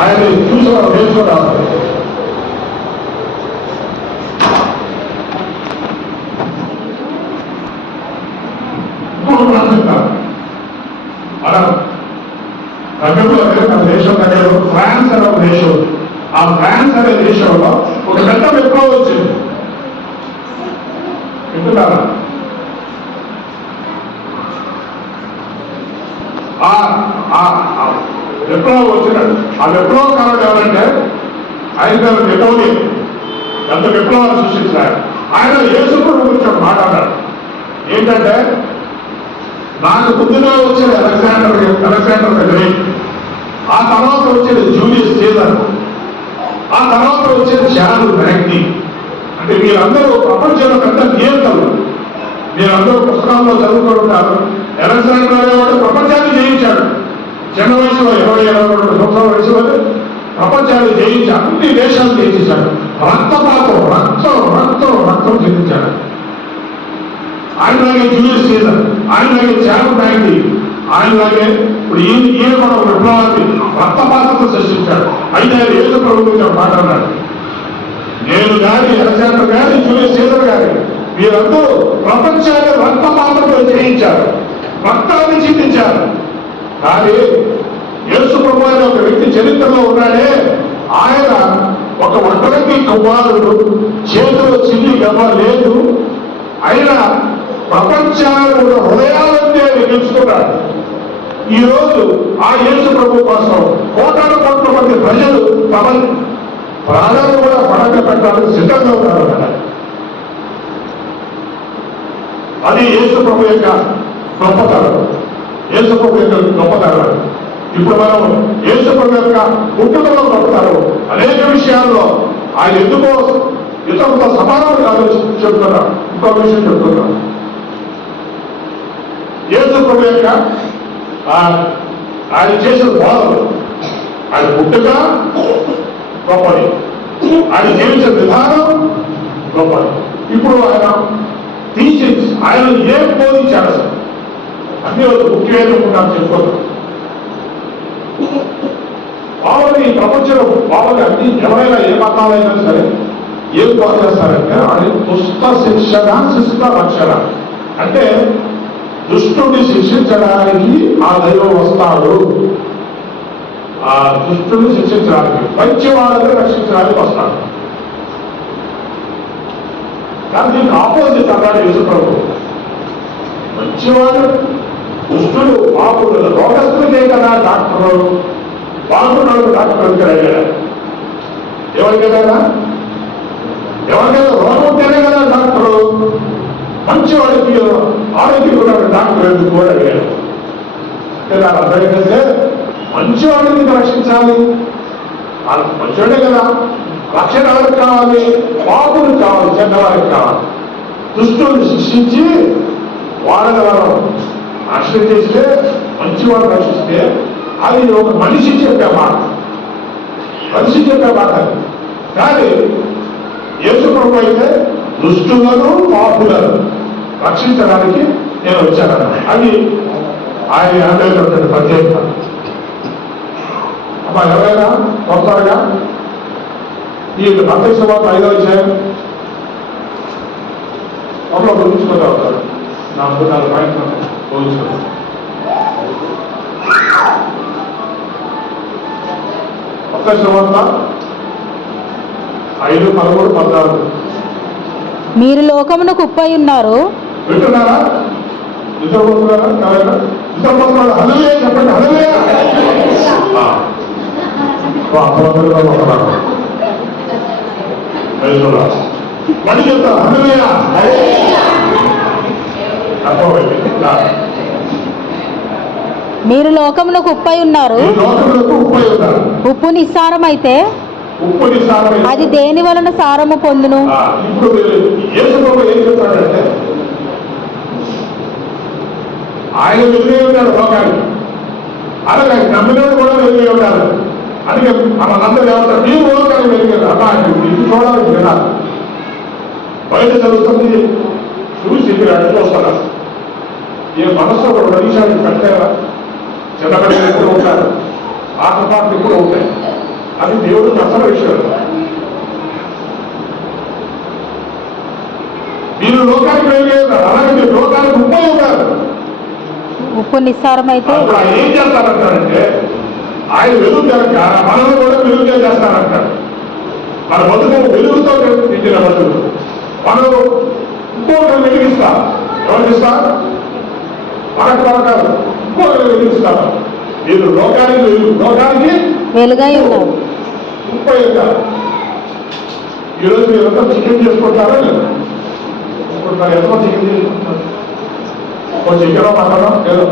ఆయన చూసి మనం నేర్చుకున్నారు. మన దేశం దగ్గర ఫ్రాన్స్ అనే ఒక దేశం, ఆ ఫ్రాన్స్ అనే దేశంలో ఒక పెద్ద విప్లవం వచ్చింది. వింటున్నారా? విప్లవం వచ్చినాడు. ఆ విప్లవకారుడు ఎవరంటే ఆయన పేరు నెపోలియన్. ఎంత విప్లవాన్ని సృష్టించాడు ఆయన. యేసు ప్రభు గురించి ఒక మాట అన్నాడు. ఏంటంటే, నాకు ముందుగా వచ్చేది అలెగ్జాండర్ ద గ్రేట్, ఆ తర్వాత వచ్చేది జూలియస్ సీజర్, ఆ తర్వాత వచ్చేది చార్లెస్ మ్యాగ్నీ. అంటే మీరందరూ ప్రపంచంలో పెద్ద నియంత్రణలు. మీరందరూ పుస్తకాల్లో చదువుకుంటారు. అలెగ్జాండర్ అనేవాడు ప్రపంచాన్ని జయించాడు. చిన్న వయసులో 20-22 సంవత్సరాల వయసులో ప్రపంచాన్ని జయించి అన్ని దేశాలు జయించాడు. రక్తం చెందించాడు. ఆయనలాగే జూలియస్ సీజర్, ఆయనలాగే చార్లెస్ మ్యాగ్నీ, ఆయనలాగే ఇప్పుడు ఈయన కూడా ఒక విప్లవాన్ని రక్తపాతంతో సృష్టించాడు. అయితే ఆయన యేసు ప్రభు గురించి మాట్లాడాడు. నేను కానీ, అలెగ్జాండర్ కానీ, జూలియస్ సీజర్ కానీ వీరందరూ ప్రపంచాన్ని రక్తపాతంతో జయించారు, రక్తాన్ని చిందించారు. కానీ యేసు ప్రభు అనే ఒక వ్యక్తి చరిత్రలో ఉన్నాడే, ఆయన ఒక ఒంటరికి కుమారుడు, చేతిలో చిల్లి గవ్వ లేదు, ఆయన ప్రపంచాలను హృదయాలన్నీ గెలుచుకున్నాడు. ఈ రోజు ఆ యేసు ప్రభు కోసం కోటాను కోట్ల మంది ప్రజలు తమ ప్రాణాలు కూడా పడక పెట్టడానికి సిద్ధంగా ఉన్నారు కదా. అది యేసు ప్రభు యొక్క గొప్పతనం. యేసు ప్రభు యొక్క గొప్పతనం. ఇప్పుడు మనం యేసు ప్రభు యొక్క పుట్టుకలో గొప్పతనం. అనేక విషయాల్లో ఆయన ఎందుకో ఇతరులతో సమానం కాదు చెప్తున్నాం. ఇంకో విషయం చెప్తున్నాం. యేసు ప్రభు యొక్క ఆయన చేసిన బోధలు, ఆయన పుట్టుక గొప్పది, ఆయన జీవించిన విధానం గొప్పది. ఇప్పుడు ఆయన టీచింగ్స్, ఆయన ఏం బోధించాడు అసలు అన్ని ముఖ్యమైన చెప్పుకోవచ్చు. మామూలుగా ఈ ప్రపంచంలో మామూలుగా అన్ని ఎవరైనా ఏ మతాలైనా సరే ఏం బోధ చేస్తారంటే, అది దుష్ట శిక్షణ శిష్ట రక్షణ. అంటే దుష్టుడిని శిక్షించడానికి ఆ దైవం వస్తాడు, ఆ దుష్టుడిని శిక్షించడానికి, మంచి వాళ్ళని రక్షించడానికి వస్తాడు. కానీ దీనికి ఆపోజిట్ అన్నాడు యేసు ప్రభు. మంచివాడు దుష్టుడు పాపుడు రోగస్తులకే కదా డాక్టరు, బాగున్నాడు డాక్టర్ అడిగాడు. ఎవరికైనా రోగం ఉంటేనే కదా డాక్టరు, మంచివాడికి ఆరోగ్యం కూడా డాక్టర్ ఎందుకు కూడా అడిగాడు. దాని అర్థం ఏంటంటే మంచివాడిని రక్షించాలి, మంచివాడే కదా రక్షణ ఎవరికి కావాలి? పాపులు కావాలి, చెడ్డవారికి కావాలి. దుష్టుల్ని శిక్షించి వాళ్ళని మనం రక్షణ చేస్తే, మంచివాడు రక్షిస్తే అది ఒక మనిషి చెప్పే మాట, మనిషి చెప్పే మాట. కానీ యేసు ప్రభు అయితే దుష్టులను పాపులను రక్షించడానికి నేను వచ్చాను. అది ఆయన అనేటువంటి ప్రత్యేకత. అమ్మా ఎవరైనా కొత్తగా ఈ మత్తయి సువార్త 5వ అధ్యాయం ఒకలో గురించుకుంటూ అవుతారు. నా 4 పాయింట్లు పోల్చుకుంటారు. మత్తయి సువార్త 5, 13, 14. మీరు లోకమునకు ఉప్పై ఉన్నారు. వింటున్నారా? నిద్రపోతున్నారా? ఎవరైనా నిద్రపోతున్నాడు? హల్లెలూయా చెప్పండి. హల్లెలూయా. మళ్ళీ చెప్తా. హల్లెలూయా. మీరు లోకమునకు ఉప్పై ఉన్నారు. లోకములకు ఉప్పై ఉన్నారు. ఉప్పు నిస్సారమైతే ఉప్పు నిస్సారమైతే అది దేని వలన సారము పొందును? ఇప్పుడు యేసు ప్రభు ఏం చెప్తాడంటే ఆయన వెలుగే ఉన్నాడు లోకానికి, అలాగే నమ్మినోడు కూడా వెలుగే ఉంటారు. అందుకే మనందరూ ఏమంటారు? మీరు లోకానికి వెలిగారు. అమ్మా ఇది చూడాలి, వినాలి. బయట చదువుతుంది చూసి మీరు అడ్డు వస్తారా? ఏ మనస్సు ఒక నిమిషానికి కట్టారా? చిన్నపిల్లలు ఎప్పుడు ఉంటారు, ఆటపాటలు ఎప్పుడు ఉంటాయి. అది దేవుడికి అసలు విషయం. మీరు లోకానికి వెలిగారు, అలాగే మీరు లోకానికి ఉప్పై ఉంటారు. ఉప్పు నిస్సారమైతే ఆయన ఏం చేస్తారంటారంటే ఆయన వెలుగు కనుక మనల్ని కూడా వెలుగుగా చేస్తారంటారు. మన బతుకు వెలుగుతో నిండిన బతుకు. మనం ఇంకొకరు వెలిగిస్తాం. ఎవరికి ఇస్తారు? మనకు కాదు, ఇంకొకరు వెలిగిస్తారు. మీరు లోకానికి వెలుగు, లోకానికి వెలుగై ఉన్నారు. ముప్పై ఉంటారు. ఈరోజు మీరంతా చికెన్ చేసుకుంటారా? లేదు ఎంతో చికెన్ చేసుకుంటారు. ఒక చికెన్ మటనం ఏదో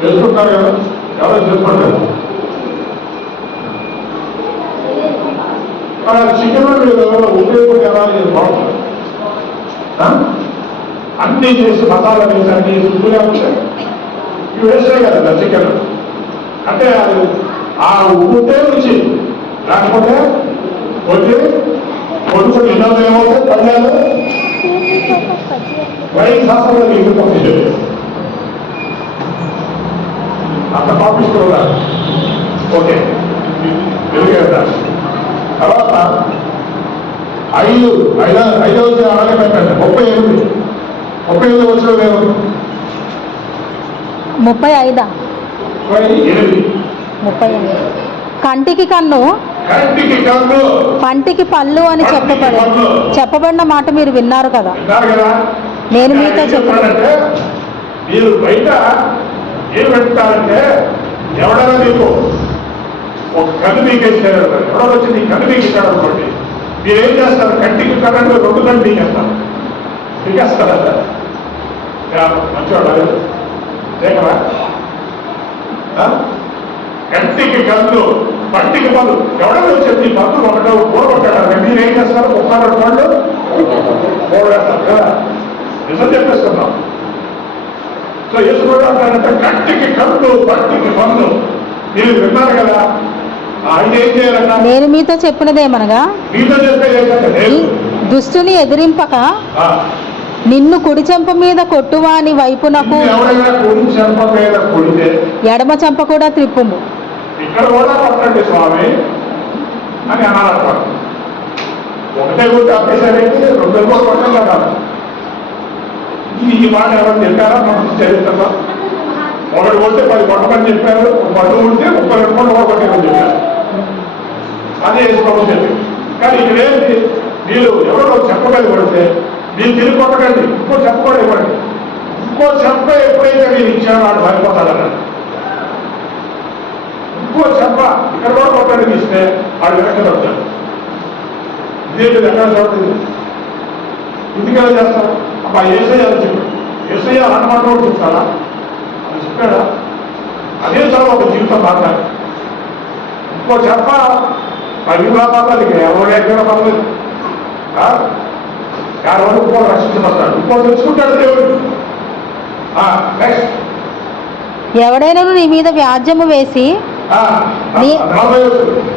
చేసుకుంటారు కదా, ఎవరో చేసుకుంటారు. చికెన్ మీరు ఉపయోగపడి ఎలా బాగుంటుంది. అన్నీ చేసి మసాలా వేసి అన్నీ చేసి ఉప్పు లేకపోతే ఇవి వేస్తాయి కదా చికెన్. అంటే అది ఆ ఉప్పుతే రుచి, లేకపోతే వచ్చి కొంచెం ఎన్నో ఏమవుతాయి పళ్ళాలు వైట్ శాస్త్రంలో మీకు పంపించలేదు. అంత పంపిస్తున్నారు. ఓకే వెలుగేదా. తర్వాత 5వ అలాగే పెట్టండి. 38 వచ్చిన లేదు 35. 38. కంటికి కన్ను, కంటికి కన్ను, పంటికి పళ్ళు అని చెప్పబడిన మాట మీరు విన్నారు కదా. నేను మీతో చెప్పానంటే మీరు బయట ఏం పెడతారంటే ఎవడైనా మీకు ఒక కన్ను మీకేసారు, ఎవడో వచ్చి నీ కన్ను మీకేసాడు అనుకోండి, మీరేం చేస్తారు? కంటికి కన్ను 2 కన్ను మీకేస్తారు. మీకేస్తారా? మంచివాడు చేయగలరా? కంటికి కన్ను, పంటికి పళ్ళు. ఎవడైనా వచ్చి పళ్ళు ఒకటో కూడగొట్టాడు, మీరేం చేస్తారు? 32 పళ్ళు కూడగొడతారు కదా. నిజం చెప్పేస్తున్నాం. సో యేసు కూడా అంటారంటే కంటికి కన్ను, పంటికి పళ్ళు. మీరు విన్నారు కదా. ఆయన ఏం చేయాలన్నా నేను మీతో చెప్పినదేమనగా మీతో చెప్పే దుష్టుని ఎదిరింపక నిన్ను కుడి చెంప మీద కొట్టువాని వైపునకు ఎవరైనా కుడి చెంప మీద కొడితే ఎడమ చెంప కూడా త్రిప్పుము. ఇక్కడ కూడా కొట్టండి స్వామి అని అనాలన్నమాట. ఒకటే కొట్టి ఆపేసారైతే 2 కూడా కొట్టం కదా. ఈ మాట ఎవరు చెప్పారా మన చరిత్రలో? ఒకటి కొడితే 10 కొట్టమని చెప్పారు, 10 ఉంటే 32 కూడా కొట్టేమని చెప్పారు. అదే వేసుకోవడం చెప్పింది. కానీ ఇక్కడ ఏంటి? మీరు ఎవరో చెప్పగలి పడితే మీరు తిరిగి కొట్టకండి, ఇంకో చెప్పకూడదు ఇవ్వండి. ఇంకో చెప్ప ఎప్పుడైతే మీరు ఇచ్చారో వాడు భయపోతాడన్నాడు. ఇంకో చెప్ప ఇక్కడ కూడా కొట్టండి ఇస్తే వాడు వెనక్కి వచ్చాడు. ఇదేంటి ఎక్కడ చూడండి, ఎందుకలా చేస్తారు? అబ్బా ఏసయ్య అని చెప్పాడు. ఏసయ్య అన్నమాట కూడా చెప్తారా అని చెప్పాడా? అదే చాలా ఒక జీవితం మాట్లాడు. ఇంకో చెప్ప అది కూడా పర్లేదు, ఎవరు ఎక్కడ పర్లేదు. ఎవరు ఇంకో రక్షించబడతాడు, ఇంకో తెచ్చుకుంటాడు దేవుడు. నెక్స్ట్ ఎవడైనా నీ మీద వ్యాజ్యము వేసి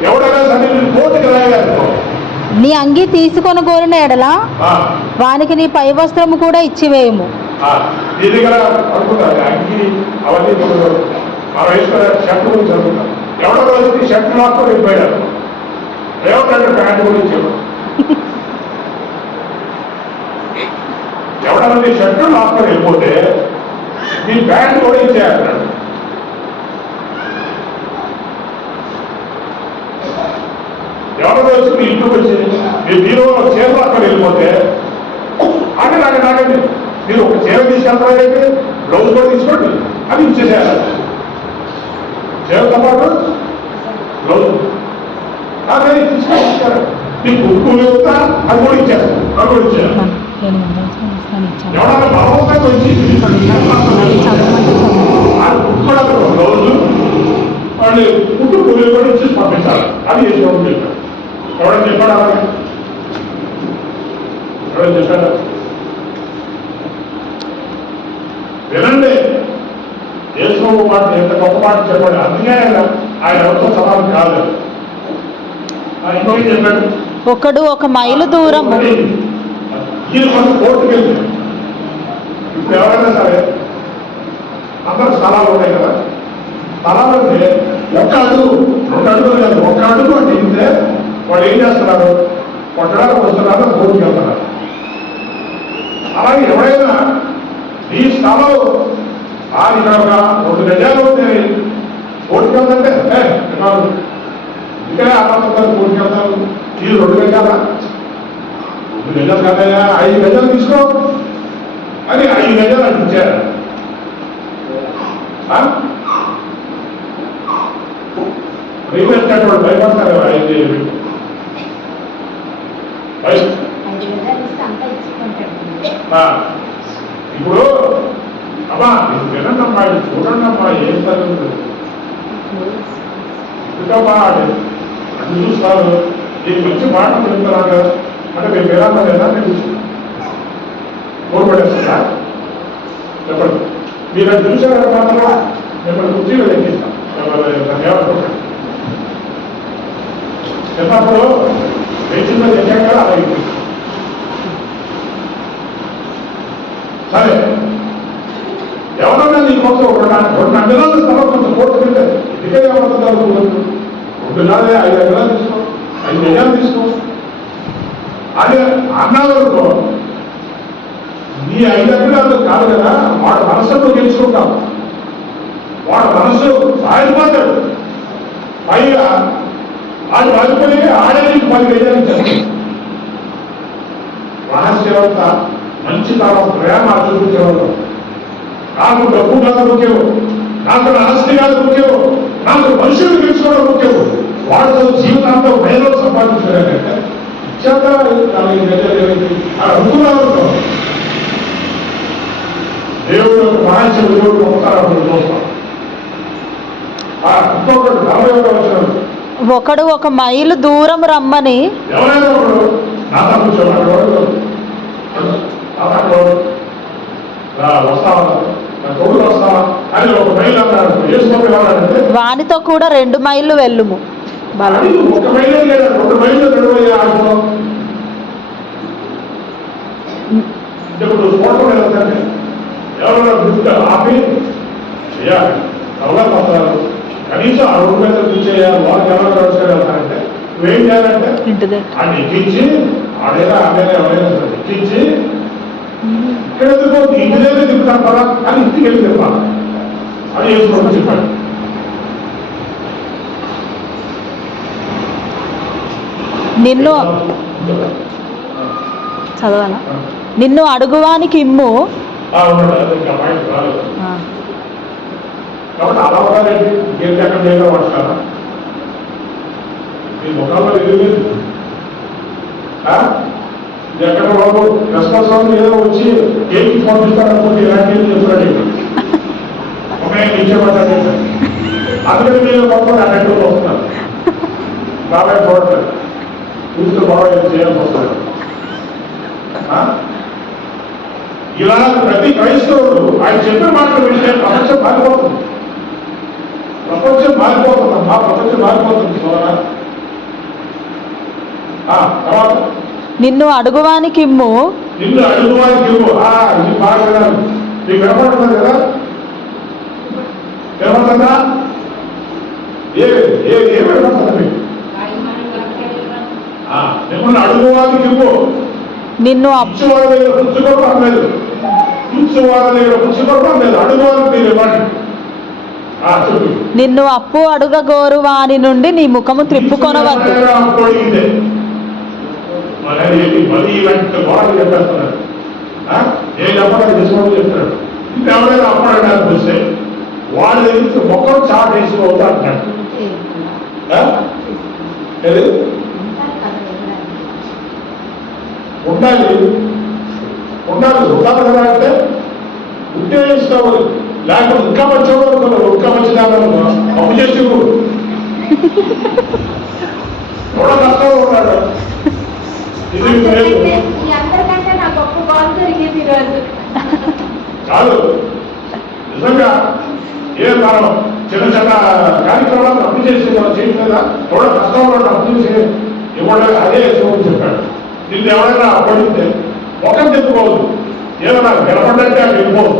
ఎవడైనా సరే కోర్టుకి రాయలేదు, నీ అంగీ తీసుకొని కోరిన ఎడల వానికి నీ పై వస్త్రము కూడా ఇచ్చివేయము. నీ దగ్గర అనుకుంటారు అంగీ అవన్నీ మన వేసుకునే షర్ట్ గురించి అనుకుంటారు. ఎవడో వచ్చి షర్ట్ లాక్కొని వెళ్ళిపోయాడు, ఏమంటే ప్యాంట్ గురించి ఎవడన్నా నీ షర్ట్ లాక్కొని వెళ్ళిపోతే నీ ప్యాంట్ కూడా ఇచ్చేయాలన్నాడు. ఎవరో వచ్చి మీ ఇంటికి వచ్చి మీ బీరువాలో చీరలు అక్కడ వెళ్ళిపోతే అంటే నాకండి మీరు ఒక చీర తీసుకెళ్తారంటే బ్లౌజ్ కూడా తీసుకోండి అది ఇచ్చేసేయాలి. చీరతో పాటు బ్లౌజ్ అదే తీసుకొచ్చారు, మీకు ఉప్పు లేవుతా అది కూడా ఇచ్చేస్తారు, అది కూడా ఇచ్చేయాలి. ఎవరైనా బలవంతంగా వచ్చి బ్లౌజు వాళ్ళు పుట్టు పువ్వులు కూడా ఇచ్చి పంపించాలి, అది ఏ చెప్పారు. ఎవరైనా చెప్పాడా? ఎవరైనా చెప్పాడా? వినండి, దేశం మాట ఎంత గొప్ప మాట చెప్పాడు. అందుకే ఆయన ఎవరితో సమానం కాదు. ఇంకొక చెప్పాడు, ఒకడు ఒక మైలు దూరం ఈయన మన కోర్టుకు వెళ్తుంది. ఇప్పుడు ఎవరైనా సరే అందరూ స్థలాలు ఉన్నాయి కదా, స్థలాలు అంటే ఒక్క అడుగు 2 అడుగులు కాదు, 1 అడుగు అంటే ఇంతే వాళ్ళు ఏం చేస్తున్నారు, కొట్టడానికి వస్తున్నారు, కోర్టుకి వెళ్తున్నారు. అలాగే ఎవరైనా ఈ స్థలం ఇక్కడ ఒక 2 గజాలు ఉంటే కోర్టుకి వెళ్తుంటే ఇక్కడే ఆపాతారు, కోర్టుకి వెళ్తారు. ఈ 2 గజాలా, 2 గజాలు కాదయా, 5 గజాలు తీసుకో అని 5 గజాలు అంటించారు. రియల్ ఎస్టేట్ వాళ్ళు భయపడతారు. 5 ఇప్పుడు అమ్మా మీరు వినండమ్మా, ఇది చూడండమ్మా, ఏం చదువు ఎందుకమ్మా అది చూస్తారు, దీని గురించి మాటలు చెప్తున్నారు కదా అంటే మీరు వినాలా లేదా మీరు కోరుపడేస్తారా? చెప్పండి, మీరు అది చూసారా మాటలో మిమ్మల్ని కుర్చీలో ఎక్కిస్తాం. చిన్నప్పుడు వేసిందో ఎక్కాక అలా ఎక్కిస్తాం. సరే, ఎవరన్నా నీకోసం 2 అంగళాల స్థలం కొంచెం కోర్టు కంటే ఇదికే ఏమవుతుందారు, 2 గజాలే 5 అంగళాలు తీసుకో, 5 గజాలు తీసుకో. అదే అన్నావనుకో, నీ 5 అంగళాలు కాదు కదా, వాడు మనసులో గెలుచుకుంటాం, వాడు మనసు సాగిపోతాడు. పైగా వాడు పలుకొని ఆడే 10 గజాలు ఇచ్చాడు. రహస్యవంత మంచి తరం ప్రేమ చూపించేవాడు. నాకు డబ్బు కాదు ముఖ్యం, నాకు ఆస్తి కాదు ముఖ్యం, నాకు మనుషులు తెలుసుకోవడం ముఖ్యం. వాడితో జీవితాంతో వేలో సంపాదించాడంటే ఇచ్చాక అనుకున్నాను. దేవుడు మహాశివ దేవుడు ఒకసారి చూస్తాం. ఇంకొకటి 41వ వచనం, ఒకడు ఒక మైలు దూరం రమ్మని ఎవరైనా ఒకడు నాతో కూర్చోవాలి, వస్తావా తోడు వస్తావా అని 1 మైలు అన్నాడు. వేసుకోవడం ఎవరంటే వానితో కూడా 2 మైళ్ళు వెళ్ళుము. 1 మైలు లేదా 2 మైళ్ళు 2 మైలు ఆడుకో. ఇప్పుడు చూడటం లేదంటే ఎవరైనా గుర్తు ఆపి అయ్యా ఎవరైనా వస్తారు, కనీసం ఆ 2 మైలు తీసేయాలి, వాళ్ళకి ఎవరైనా వెళ్తారంటే నువ్వేం చేయాలంటే అది ఎక్కించి ఆడైనా ఆడైనా ఎవరైనా సరే ఎక్కించి ఇక్కడ ఎందుకు ఇంటి దగ్గర తిప్పుతాను కదా అని ఇంటికి వెళ్ళి తిప్పాలి. అది వేసుకోవడం చెప్పాడు. నిన్ను చదవాలా, నిన్ను అడుగువానికి ఇమ్ము. కాబట్టి అలా ఉండాలండి, ఇంకేంటి అక్కడ లేదా పడతారా మీ ముఖంలో ఎదుగులేదు. ఎక్కడ బాబు క్రిస్మస్ ఏదో వచ్చి కేక్ పంపిస్తారనుకుంటే ఇలాంటి చెప్తాడు, ఒక నిమిషం పడ్డాడు. అందుకని మీరు మొత్తం అన్నట్టు వస్తున్నారు. బాబాయ్ చూడలేదు చూస్తే బాబాయ్ చేయాల్సి వస్తుంది. ఇలా ప్రతి క్రైస్తవుడు ఆయన చెప్పిన మాటలు వింటే ప్రపంచం మారిపోతుంది. ప్రపంచం మారిపోతుందమ్మా, ప్రపంచం మారిపోతుంది. తర్వాత నిన్ను అడుగువానికి ఇమ్ము, నిన్ను అడుగువానికి ఇవ్వు. ఇది బాగా మీకు వినపడుతుంది కదా, వినపడుతుందా? ఏం వినపడుతుంది మీకు? మిమ్మల్ని అడుగువానికి ఇవ్వు. నిన్ను వాళ్ళ దగ్గర పుచ్చుకోవడం లేదు, వాళ్ళ దగ్గర పుచ్చుకోవడం లేదు, అడుగువానికి మీరు ఇవ్వండి. చెప్పు. నిన్ను అప్పు అడుగగోరు వాని నుండి నీ ముఖము త్రిప్పుకొనవద్దు. మళ్ళీ ఇలాంటి గోడలు చెప్పేస్తున్నారు. ఏం చెప్పాలి చేసుకోవడం చెప్తాడు. ఇంకా ఎవరైనా అప్పుడైనా చూస్తే వాళ్ళ దగ్గర మొక్కలు చాట్ వేసుకోవద్దు అంటాడు. ఉండాలి ఉండాలి కదా అంటే ఉంటే ఇస్తావు, లేకపోతే ఇంకా మంచివాడు ఇంకా మంచిదాన్ని అప్పు చేసి కూడా కష్టంగా ఉన్నాడు. కాదు నిజంగా ఏ కారణం చిన్న చిన్న కార్యక్రమాలకు అప్పు చేసి చేయట్లేదా? కూడా కష్టంలో అప్పు చేసి ఇవ్వడానికి అదే చెప్పాడు. నిన్ను ఎవరైనా అప్పడితే ఒకటి చెప్పుకోవద్దు, ఏమన్నా నిలబడ్డంటే అది వెళ్ళిపోదు.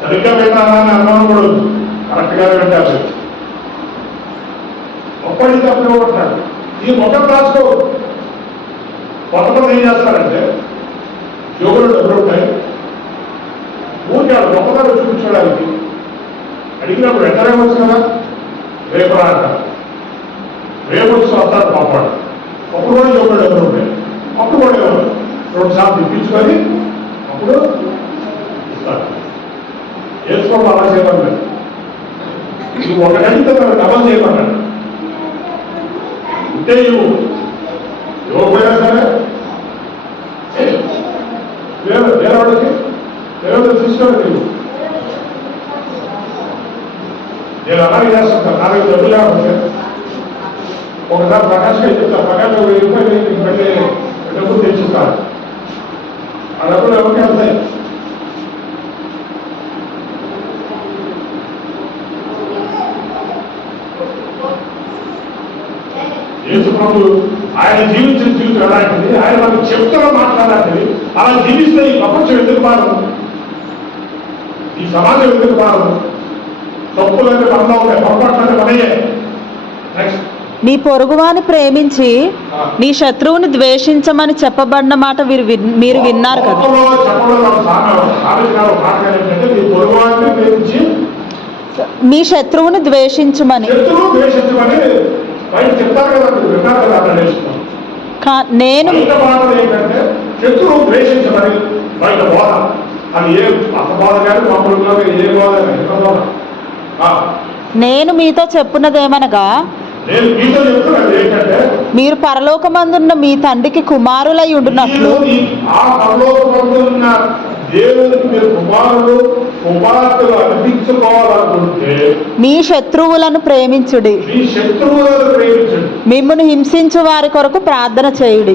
సరిగ్గా పెట్టాలని అనుకోకూడదు, కరెక్ట్గా పెట్టాలి. ఒక్కడి తప్పు ఇవ్వబడతాడు. ఈ ముఖం రాసుకోవద్దు. కొంతమంది ఏం చేస్తారంటే యోగులు డబ్బులు ఉంటాయి, ఊరికి వాళ్ళు గొప్పగా చూపించడానికి అడిగినప్పుడు వెంటనే వచ్చు కదా, రేపు రాక రేపు వచ్చి వస్తాడు పాపాడు. అప్పుడు కూడా యోగులు డబ్బులు ఉంటాయి, అప్పుడు కూడా ఇవ్వరు. 2 సార్లు తిప్పించుకొని అప్పుడు ఇస్తారు. వేసుకోవడం అలా చేయమన్నాడు. ఇది ఒక గంట డబల్ చేయమన్నాడు. ఉంటే ఇవ్వకపోయినా సరే వేరే వాడికి వేరే తీసుకోండి. నేను అలాగే చేస్తాను. నా దగ్గర డబ్బులు లేకపోతే ఒకసారి ప్రకాష్ గారు చెప్తాను, ప్రకాష్ వెళ్ళి మళ్ళీ డబ్బులు తెచ్చిస్తాను. ఆ డబ్బులు ఎవరికి వెళ్తాయి? యేసు ప్రభు ఆయన జీవించిన జీవితం ఎలాంటిది, ఆయన మనకు చెప్తున్న మాట్లాడాలి. అలా జీవిస్తే ఈ ప్రపంచం ఎందుకు మారదు, ఈ సమాజం ఎందుకు మారదు? తప్పులన్నీ మనలో ఉంటాయి, పొరపాట్లన్నీ మనయే. నెక్స్ట్, నీ పొరుగువాని ప్రేమించి నీ శత్రువుని ద్వేషించమని చెప్పబడిన మాట మీరు విన్నారు కదా. మీ శత్రువుని ద్వేషించమని నేను ఏంటంటే శత్రువు ద్వేషించమని బయట బోధ. అది ఏ మత బోధ కానీ మామూలుగా ఏ బోధ నేను మీతో చెప్పున్నదేమనగా, నేను మీతో చెప్తున్నది ఏంటంటే మీరు పరలోకమందున్న మీ తండ్రికి కుమారులై ఉండునట్లు, ఆ పరలోకమందున్న దేవునికి మీరు కుమారులు కుమార్తెలు అనిపించుకోవాలనుకుంటే మీ శత్రువులను ప్రేమించుడి, మీ శత్రువులను ప్రేమించండి, మిమ్మును హింసించు వారి కొరకు ప్రార్థన చేయుడి.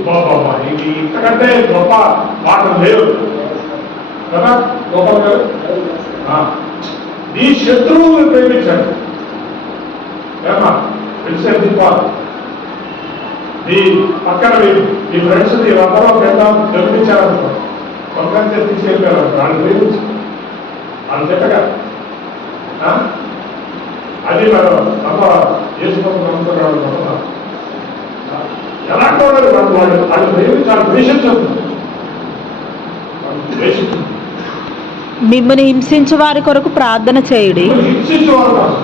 ఇది ఇంతకంటే గొప్ప మాట లేదు కదా. గొప్ప మీ శత్రువులను ప్రేమించండి. ఏమా మీ పక్కన మీ ఫ్రెండ్స్ అందరూ గమనించారనుకో, పక్కన తీసుకెళ్ళిపోయారు. దాని గురించి వాళ్ళు చెప్పగా అది మనం తప్ప చేసుకుంటున్నాడు. ఎలా కూడా వాళ్ళు ప్రేమించాలి, ద్వేషించదు. మిమ్మల్ని హింసించు వారి కొరకు ప్రార్థన చేయుడి. హింసించేవారు కాదు.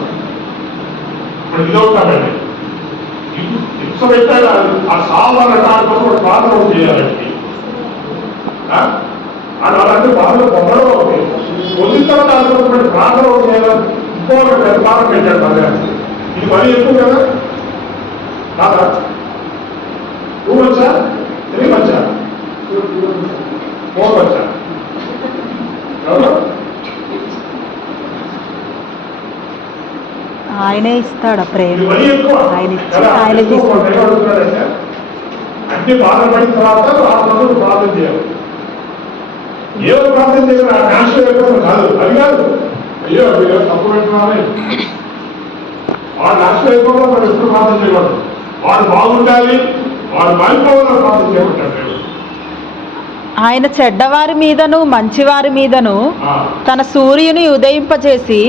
ఇప్పుడు ఇదవుతామండి, హింస పెట్టాలి. ఆ సాధారణ కాలంలో ప్రార్థన చేయాలండి. అలాంటి బాధలు పొందడం పొందిన తర్వాత అనుకున్నటువంటి ప్రార్థన చేయాలి. ఇంకొక ప్రార్థన పెట్టాడు అదే. ఇది మరీ ఎక్కువ కదా కాదా? 2 వచ్చా 3 వచ్చా 4 వచ్చా? ఆయనే ఇస్తాడు ఆ ప్రేమ. ఇది మరీ ఎక్కువ ఆయన ఇచ్చి కదా? ఆయనే ఎక్కువ తీసుకుంటాడు. ఏమడుగుతున్నాడంటే, అన్ని బాధపడిన తర్వాత రాత్రులు ప్రార్థన చేయాలి. ఏదో ప్రార్థన చేయాలి, ఆ డాన్స్ అయిపోతుంది కాదు, అది కాదు. అయ్యో మీరు తప్పు పెట్టున్నారే, వాడు డాన్స్ అయిపోవడం వాడు ఎప్పుడు ప్రార్థన చేయకూడదు. వాడు బాగుండాలి, వాడు మారిపోవాలని ప్రార్థన చేయమంటాడు దేవుడు. ఆయన చెడ్డవారి మీదను మంచివారి మీదను ఆ, తన సూర్యుని ఉదయింపచేసి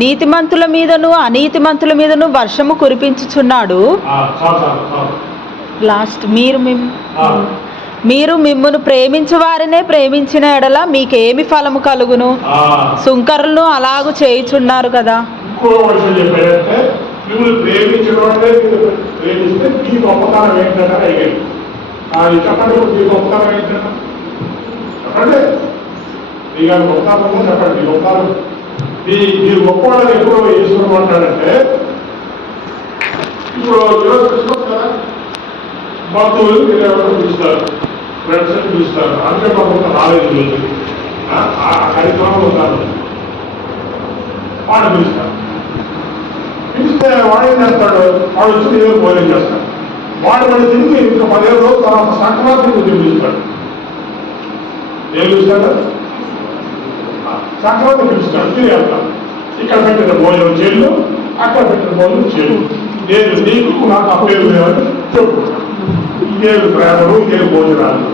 నీతిమంతుల మీదను అనీతిమంతుల మీదను వర్షము కురిపించుచున్నాడు. చాలు చాలు చాలు. లాస్ట్ ఆ, మీరు మిమ్మును ప్రేమించు వారినే ప్రేమించిన ఎడల మీకేమి ఫలము కలుగును? ఆ. సుంకరులను అలాగు చేయుచున్నారు కదా. ఇంకో విషయం చెప్పాడంటే, మిమ్మల్ని ప్రేమించడం అంటే మీరు ప్రేమిస్తే మీ గొప్పతనం ఏంటంటే అడిగాడు. అది చెప్పండి, మీ గొప్పతనం ఏంటంటే చెప్పండి. మీ గారి గొప్పతనం చెప్పండి, మీ గొప్పతనం. మీరు గొప్పవాళ్ళని ఎప్పుడు వేసుకోవడం అంటాడంటే, ఇప్పుడు ఈరోజు చూసుకోవచ్చు కదా, బంధువులు మీరు ఎవరు పిలుస్తారు, ఫ్రెండ్స్ అని పిలుస్తారు. అందుకే కొంత రాలేదు రోజు ఆ కార్యక్రమంలో ఉన్నారు, వాడు పిలుస్తారు. పిలిస్తే వాడు ఏం చేస్తాడు, వాడు వచ్చి ఏదో భోజనం చేస్తాడు. వాడు వాడు తిరిగి ఇంకా 15 రోజుల తర్వాత సంక్రాంతికి పిలుస్తాడు. ఏం పిలుస్తాడు? సంక్రాంతి పిలుస్తాడు, తిరిగి వెళ్తాడు. ఇక్కడ పెట్టిన భోజనం చేళ్ళు, అక్కడ పెట్టిన భోజనం చేళ్ళు. నేను నీకు నాకు అప్పేరు లేవని చెప్పుకుంటాను. ఇదేమి ప్రేమలు, ఇదేమి భోజనాలు,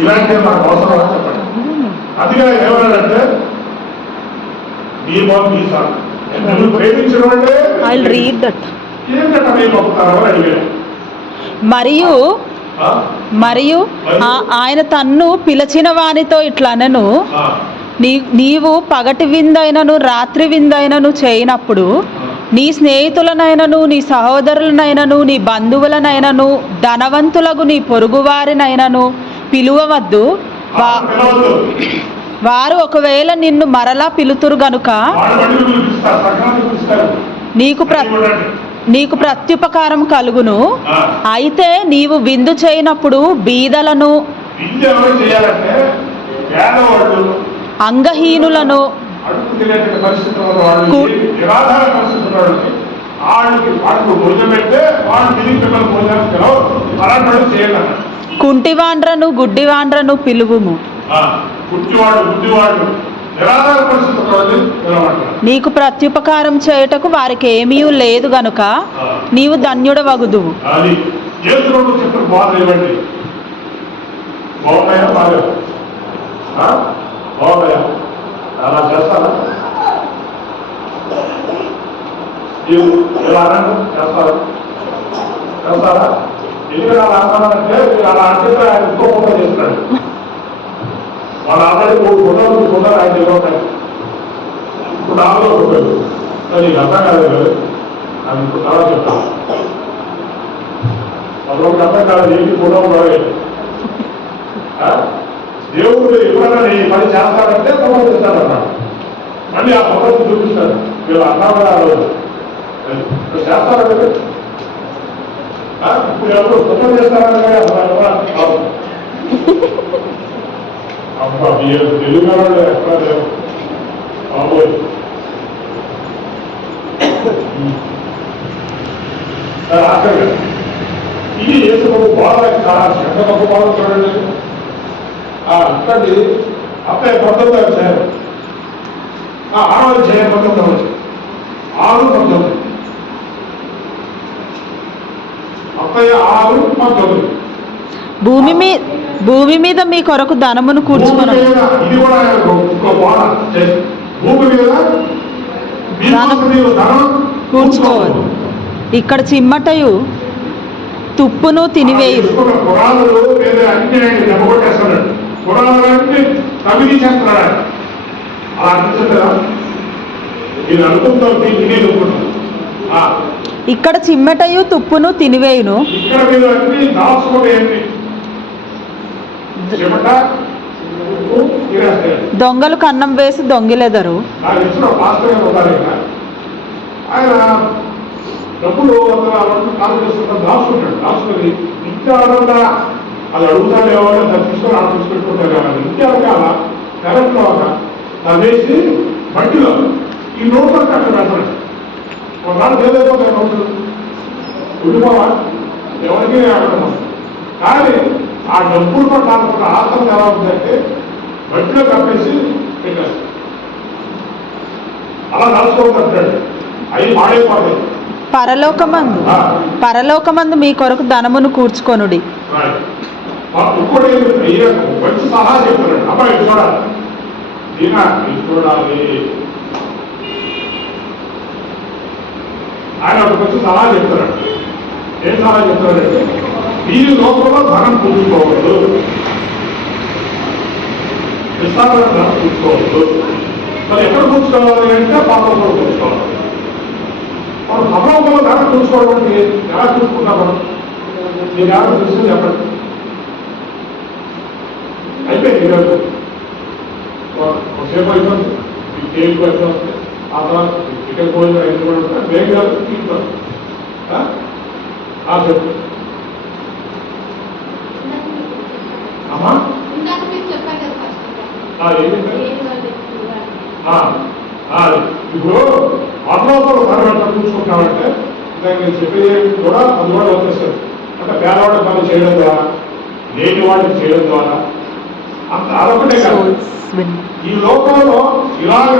ఇలాంటివి నాకు అవసరం చెప్పండి. అందుకే ఏమన్నాడంటే, మీ బాబు మీ సార్ నువ్వు ప్రేమించడం అంటే ఏంటంటే మీ గొప్పతనం అడిగాడు. మరియు ఆయన తన్ను పిలిచిన వానితో ఇట్లనను, నీవు పగటి విందైనను రాత్రి విందైనను చేయనప్పుడు నీ స్నేహితులనైనను నీ సహోదరులనైనను నీ బంధువులనైనను ధనవంతులకు నీ పొరుగువారినైనను పిలువవద్దు. వారు ఒకవేళ నిన్ను మరలా పిలుతురు గనుక నీకు ప్రత్యుపకారం కలుగును. అయితే నీవు విందు చేయనప్పుడు బీదలను అంగహీనులను కుంటివాండ్రను గుడ్డివాండ్రను పిలువుము. నీకు ప్రత్యుపకారం చేయుటకు వారికి ఏమీ లేదు గనుక నీవు ధన్యుడవగుదువు. అలా చేస్తారా? ఎలా చేస్తారా? చేస్తారా? ఎందుకంటే అలా అంటారంటే మీరు అలా అంటే ఆయన ఇంకో ఫోటో చేస్తాడు. వాళ్ళు ఆల్రెడీ 3 ఫోటోలు ఆయన దగ్గర ఉంటాయి. ఇప్పుడు 4 ఫోటోలు నీకు అర్థం కాలేదు కదా, అది ఇప్పుడు తర్వాత చెప్తాను. వాళ్ళకి అర్థం కాలేదు, ఏంటి ఫోటో కూడా దేవుడు ఎప్పుడైనా నీ పని చేస్తాడంటే ఫోటో చేస్తాడన్నాడు. మళ్ళీ ఆ ఫోటో చూపిస్తాడు. వీళ్ళు అన్నాడు ఆ రోజు చేస్తారంటే ఇప్పుడు ఎవరు ఫోటో చేస్తారని అబ్బా తెలుగు వాళ్ళు ఎక్కడ లేవు బాబోయ్. ఇది వేసుకో బాగా ఎంత తప్పు బాగా చూడండి. ఇక్కడి అప్పుడే 19వ అధ్యాయం 6వ అధ్యాయం 19వ 6:19 అప్పయ్య 6:19 భూమి మీద మీ కొరకు ధనమును కూర్చుకొని ఇది కూడా భూమి మీద కూర్చుకోవాలి. ఇక్కడ చిమ్మటయు తుప్పును తినివేయురు. పురాణాలు అన్ని దెబ్బకొట్టేస్తున్నాడు. పురాణాలన్నీ తమిళి చేస్తున్నాడు. అలా అనిపిస్తుందా? నేను అనుకుంటాను, దీన్ని అనుకుంటాను. ఇక్కడ చిమ్మటయు తుప్పును తినివేయును. ఇక్కడ మీరు అన్ని దాచుకోండి. దొంగలు కన్నం వేసి దొంగిలెదరు. ఆయన డబ్బులు దాచుకుంటాడు. దాచుకొని ఇంకా అదంతా అది అడుగుతాడు ఎవరైనా దాన్ని తీసుకొని ఆడ తీసుకెట్టుకుంటారు కదా. ఇంకా కాల కరెంట్లో దాన్ని వేసి బట్టిలో ఈ నోట్లో కట్ట పెడతాడు. కొన్నాళ్ళు చేయలేకపోతే రోజులు ఉండిపోవా ఎవరికి ఆడడం. కానీ ఆ డబ్బులు పట్టాలనుకున్న ఆత్మ ఎలా ఉందంటే మట్టిలో కప్పేసి పెట్టేస్తాడు. అలా నడుచుకోవద్దంటాడు. అవి మాడైపోతాయి. పరలోకమందు మీ కొరకు ధనమును కూర్చుకొనుడి. ఇంకోటి మంచి సలహా చెప్తాడు. అమ్మాయి చూడాలి, దీనా ఇది చూడాలి. ఆయన ఒక మంచి సలహా చెప్తాడు. ఏం సలహా చెప్తాడంటే వీరి లోపల ధనం కూర్చుకోవద్దు, విస్తారమైన ధనం కూర్చుకోవద్దు. మరి ఎక్కడ కూర్చుకోవాలి అంటే పాపంలో కూర్చుకోవాలి. మనం పరలోకంలో ధనం కూర్చుకోవడం అంటే ఎలా చూసుకుంటాం మనం? మీరు ఎవరు చూసుకుని చెప్పండి. అయిపోయింది ఈరోజు ఒకసేపు అయిపోతుంది, కేక్ అయిపోతుంది, ఆ తర్వాత చికెన్ భోజనం అయిపోతుంది, మేము కాదు తీసుకుంటాం. చెప్పు అమ్మా, ఇప్పుడు పరలోకంలో ధనం చూసుకుంటామంటే నేను చెప్పేది కూడా అందువల్ల వచ్చేస్తుంది. అంటే పేదవాడి పని చేయడం ద్వారా, లేని వాటిని చేయడం ద్వారా అంత అదొకటే కాదు. ఈ లోకంలో ఇలాగ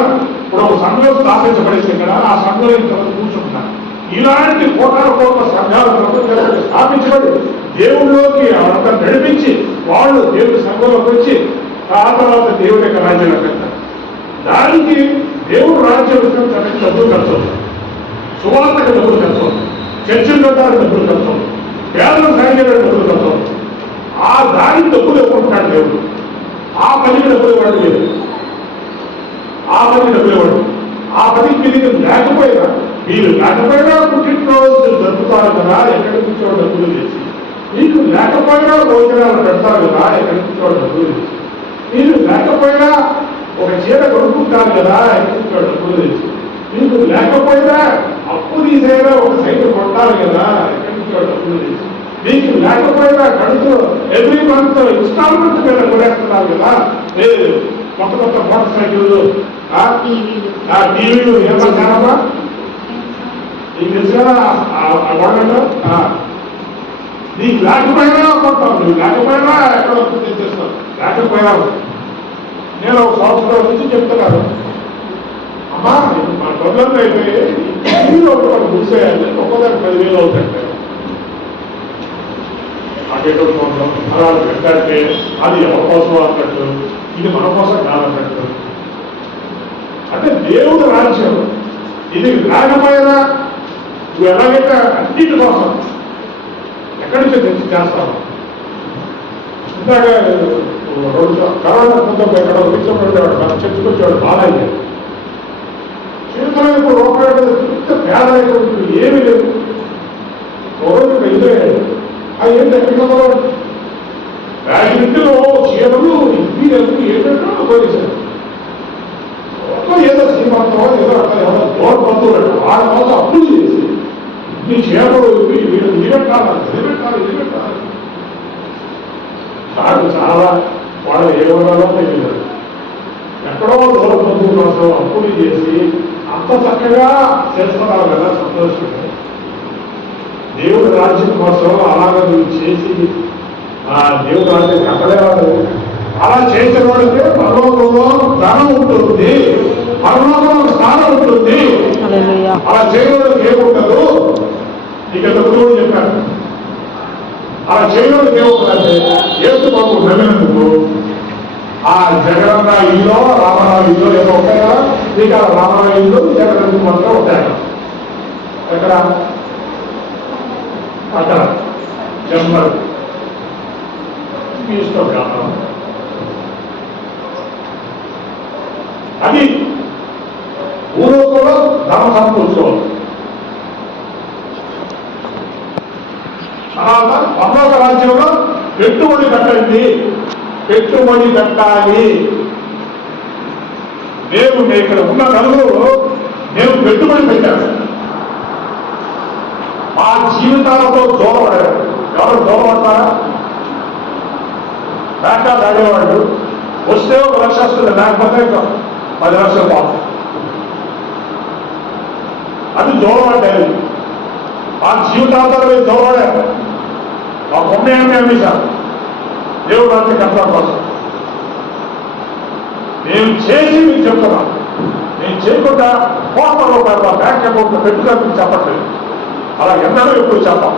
ఇప్పుడు ఒక సంఘం స్థాపించబడింది ఇక్కడ, ఆ సంఘంలో ఇంతమంది కూర్చుంటున్నారు. ఇలాంటి కోట్ల సంఘాలు స్థాపించబడి దేవుళ్ళలోకి అంతా నడిపించి వాళ్ళు దేవుడి సంఘంలోకి వచ్చి ఆ తర్వాత దేవుడి యొక్క రాజ్యంలో పెడతారు. దానికి దేవుడు రాజ్యం విస్తరించడానికి డబ్బులు ఖర్చు అవుతుంది, సువార్తకు డబ్బులు ఖర్చు అవుతుంది, చర్చలు పెట్టడానికి డబ్బులు ఖర్చు అవుతుంది, పేదలను సాయం చేయడానికి డబ్బులు ఖర్చు అవుతుంది. ఆ దానికి డబ్బులు ఇవ్వకుంటున్నాడు దేవుడు. ఆ పనికి డబ్బులు ఇవ్వడం లేదు, ఆ పనికి డబ్బులు ఇవ్వడం. ఆ పనికి మీరు లేకపోయినా పుట్టినరోజు జరుపుతారు కదా, ఎక్కడి నుంచో డబ్బులు చేసి. మీకు లేకపోయినా భోజనాలు పెడతారు కదా, ఎక్కడి నుంచో డబ్బులు చేసి. మీరు లేకపోయినా ఒక చీర కొనుక్కుంటారు కదా, ఎక్కడి నుంచో డబ్బులు తెచ్చి. మీకు లేకపోయినా అప్పు తీసేలా ఒక సైకిల్ కొట్టాలి కదా, ఎక్కడి నుంచో డబ్బులు తెచ్చి. మీకు లేకపోయినా కడుపు ఎవ్రీ మంత్ ఇన్స్టాల్మెంట్ మీద కొనేస్తున్నారు కదా, లేదు కొత్త మోటార్ సైకిళ్ళు, టీవీలు ఏమన్నా నీకు తెలుసుగా వాడటం. నీకు లేకపోయినా కొంటావు, నువ్వు లేకపోయినా ఎక్కడ తెచ్చేస్తావు. లేకపోయినా నేను ఒక సంవత్సరం నుంచి చెప్తున్నాను, అమ్మా మన తొందరలో అయితే టీవీలో ఒకటి చూసేయాలి, ఒక్కోదానికి 10,000 అవుతాయి. అటేటో చూడడం అలా పెట్టంటే అది ఎవరి కోసం అన్నట్టు, ఇది మన కోసం కాదన్నట్టు. అంటే దేవుడు రాజ్యం ఇది లేకపోయినా నువ్వు ఎలాగైతే అన్నింటి కోసం ఎక్కడి నుంచి తెచ్చి చేస్తావు. ఇందాక కరోనా ముందు ఎక్కడ విషయపడేవాడు, మన చర్చకు వచ్చేవాడు బాలయ్య. చేతులకు రూపాయలు పేదరైనటువంటి ఏమీ లేదు. రోజు వెళ్ళాడు, అది ఏంటి ఎక్కడ ఇంటిలో చీరలు ఇంటికి ఏంటంటే పోలీసారు. ఏదో శ్రీమంతం ఏదో అట్లా ఏదో దూర బంధువులు వాళ్ళ కోసం అప్పులు చేసి నీ చీరలు నిలబెట్టాలి. చాలా వాళ్ళు ఏమన్నారో తెలియదు. ఎక్కడో దూర బంధువుల కోసం అప్పులు చేసి అంత చక్కగా చేస్తున్నారు కదా, సంతోషంగా. దేవుడి రాజ్యం కోసం అలాగ నువ్వు చేసి ఆ దేవుడి రాజ్యం కట్టలేవాడు. అలా చేసిన వాడితే పరలోకంలో ధనం ఉంటుంది, పరలోకంలో స్థానం ఉంటుంది. అలా చేయడానికి ఏముండదు. నీకు ఎంత ముందు చెప్పాను. అలా చేయడానికి ఏముంటుందంటే యేసు ప్రభు నమ్మినందుకు ఆ జగనన్న ఇల్లు రామరావు ఇల్లు ఏదో ఉంటాయా, నీకు ఆ రామరావు ఇల్లు జగన్ మాత్రం ఉంటాయి. ఎక్కడ అక్కడ జన్మలు మీ ఇష్టం కాదు. అది ఊరో కూడా ధర్మ సమకూర్చోవాలి. తర్వాత పరలోక రాజ్యంలో పెట్టుబడి పెట్టండి, పెట్టుబడి పెట్టాలి. మేము ఇక్కడ ఉన్న నలుగురు మేము పెట్టుబడి పెట్టాము. మా జీవితాలతో దూరపడారు. ఎవరు దూరపడతారా? బ్యాంకా తాగేవాళ్ళు వస్తే 1 లక్ష వస్తుంది, లేకపోతే 10 లక్షలు బాగుంది. అది జోలపడ్డాయి. ఆ జీవితాంతాలు మీరు జోలపడారు. ఆ పుణ్యాన్ని అమ్మేశారు దేవుడు రాజ్య కర్త కోసం. నేను చేసి మీకు చెప్తున్నాను, నేను చేయకుండా కోట్ల రూపాయలు ఆ బ్యాంక్ అకౌంట్లో పెట్టుకొని చెప్పట్లేదు. అలా ఎన్నడూ ఎప్పుడు చెప్పాం.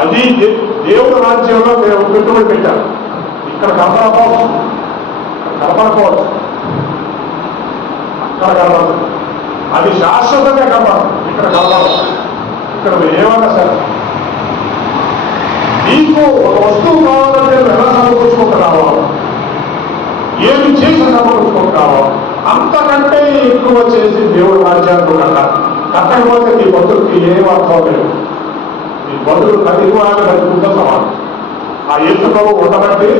అది దేవుడు రాజ్యంలో మేము పెట్టుబడి పెట్టారు. ఇక్కడ కనపడకపోవచ్చు, కనపడకపోవచ్చు, అక్కడ కనపడదు. అది శాశ్వతంగా కనపడదు. ఇక్కడ కనపడదు. ఇక్కడ ఏమన్నా సరే నీకు ఒక వస్తువు కావాలంటే ఎలా సమకూర్చుకుంటూ రావాలి, ఏమి చేసి సమకూర్చుకుంటూ రావాలి. అంతకంటే ఎక్కువ చేసి దేవుడు రాజ్యాన్ని కట్టకపోతే నీ బతుకుకి ఏం అర్థం లేదు. నీ బతుకు ప్రతివాళ్ళు బతుకుంటే సమానం. ఆ ఎత్తుకో ఉండబట్టి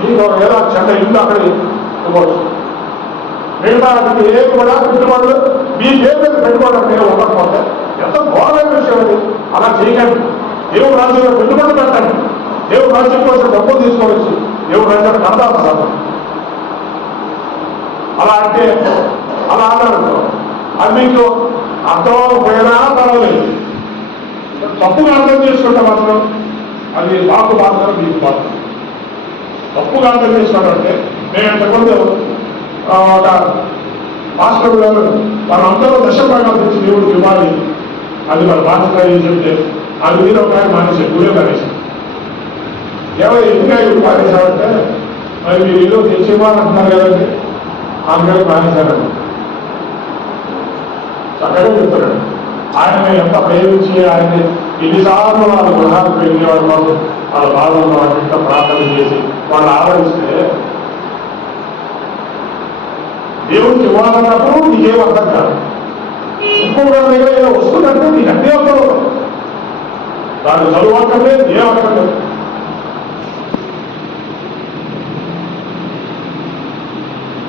నీకు ఏదో చెడ్డ ఇల్లు అక్కడ ఇవ్వచ్చు. మిగతా ఏం కూడా పెట్టుబడులు మీ పేరు మీద పెట్టుబడులు పేరు ఉండకపోతే ఎంత ఘోరమైన విషయం అది. అలా చేయకండి. దేవుడు రాజ్యంలో పెట్టుబడి పెట్టండి. దేవుడు రాజ్యం కోసం డబ్బులు తీసుకోవచ్చు. దేవుడు రాజ్యాన్ని కడతాను సార్. అలా అంటే అలా అన్నారు. అది మీకు అర్థమైపోయినా పర్వాలేదు. తప్పుగా అర్థం చేసుకుంటే మాత్రం అది మాకు మాత్రం మీకు మాత్రం తప్పుగా అర్థం చేసుకోవాలంటే మేము ఇంతకుముందు ఒక మాస్టర్ గారు మనందరూ దశభాగాలు తెచ్చి దేవుడికి ఇవ్వాలి, అది మన బాధ్యత అని చెప్తే అది మీద ఒక ఆయన మానేశారు, గురే మానేశారు. ఎవరు ఎందుకు మానేశారంటే మరి మీరు ఏదో తెచ్చి ఇవ్వాలంటున్నారు కదండి, అందుకని మానేశారండి. చక్కగా చెప్తాడు. ఆయన ఎంత ప్రేమించి ఆయన ఎన్నిసార్లు వాళ్ళ గృహానికి వెళ్ళేవాడు, వాళ్ళు వాళ్ళ బాధలను వాళ్ళ ప్రార్థన చేసి వాళ్ళు ఆదరిస్తే దేవుడికి ఇవ్వాలన్నప్పుడు నీకేం అర్థం కాదు. ఇంకొక దగ్గర ఏదో వస్తుందంటే నీకు అన్నీ అర్థం. దాన్ని చదువు అక్కర్లేదు, ఏం అక్కర్లేదు.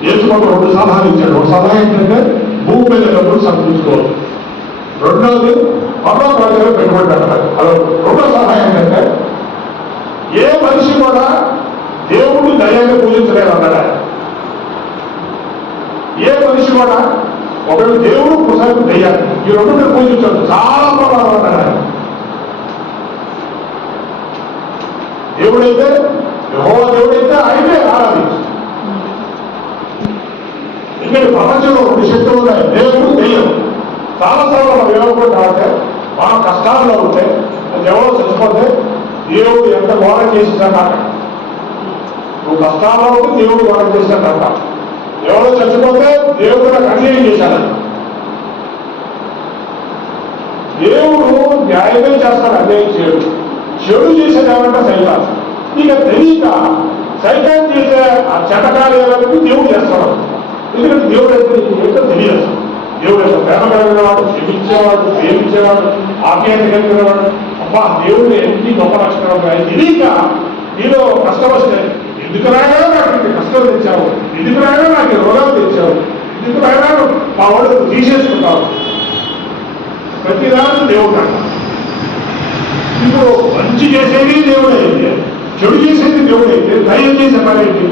ఏసుకుంటూ 2 సలహాలు ఇచ్చాడు. ఒక సలహా ఏంటంటే భూమి మీద డబ్బులు సమకూర్చుకోవాలి. రెండోది పర్లోక రాజ్యంలో పెట్టుబడి పెట్టాలి. అలా 2వ సలహా ఏంటంటే ఏ మనిషి కూడా దేవుడిని దయ్యాన్ని పూజించలేదు అన్నాడు. ఏ మనిషి కూడా ఒకవేళ దేవుడు ఒకసారి దయ్యాన్ని ఈ 2 పూజించాడు చాలా ప్రమాదం అన్నాడు. దేవుడైతే యెహోవా దేవుడైతే ఆయనే ఆరాధించు. ఇక్కడ ప్రపంచంలో 2 శక్తులు ఉన్నాయి, దేవుడు దెయ్యం. చాలాసార్లు మనం ఏమనుకుంటామంటే మన కష్టాల్లో ఉంటే ఎవరో చచ్చిపోతే దేవుడు ఎంత ఘోరం చేసిందంట. నువ్వు కష్టాల్లో ఉంటే దేవుడు ఘోరం చేశాడంట. ఎవరో చచ్చిపోతే దేవుడు నాకు అన్యాయం చేశాడు. దేవుడు న్యాయమే చేస్తాడు, అన్యాయం చేయడు. చెడు చేసేది ఏమంటే సైతాన్. నీకు తెలియక సైతాన్ చేసే ఆ చెడ్డకాలు ఏమైనా దేవుడు చేస్తాడు. ఎందుకంటే దేవుడు అయితే ఏంటో తెలియదు. దేవుడు యొక్క ప్రేమ కలిగిన వాడు, క్షమించేవాడు, ప్రేమించేవాడు, ఆప్యాయత కలిగిన వాడు. అబ్బా దేవుడు ఎన్ని గొప్ప లక్షణాలు ఉన్నాయి. తెలియక నీలో కష్టం వస్తే ఎందుకు రాగా నాకు కష్టాలు తెచ్చావు, ఎందుకు రాగా నాకు రోగాలు తెచ్చావు, ఎందుకు రాగా మా వాడు తీసేసుకుంటావు. ప్రతిదాన్ని దేవుడు అంట. ఇప్పుడు మంచి చేసేది దేవుడైతే, చెడు చేసేది దేవుడైతే దయ్యం చేసే పని ఏంటి?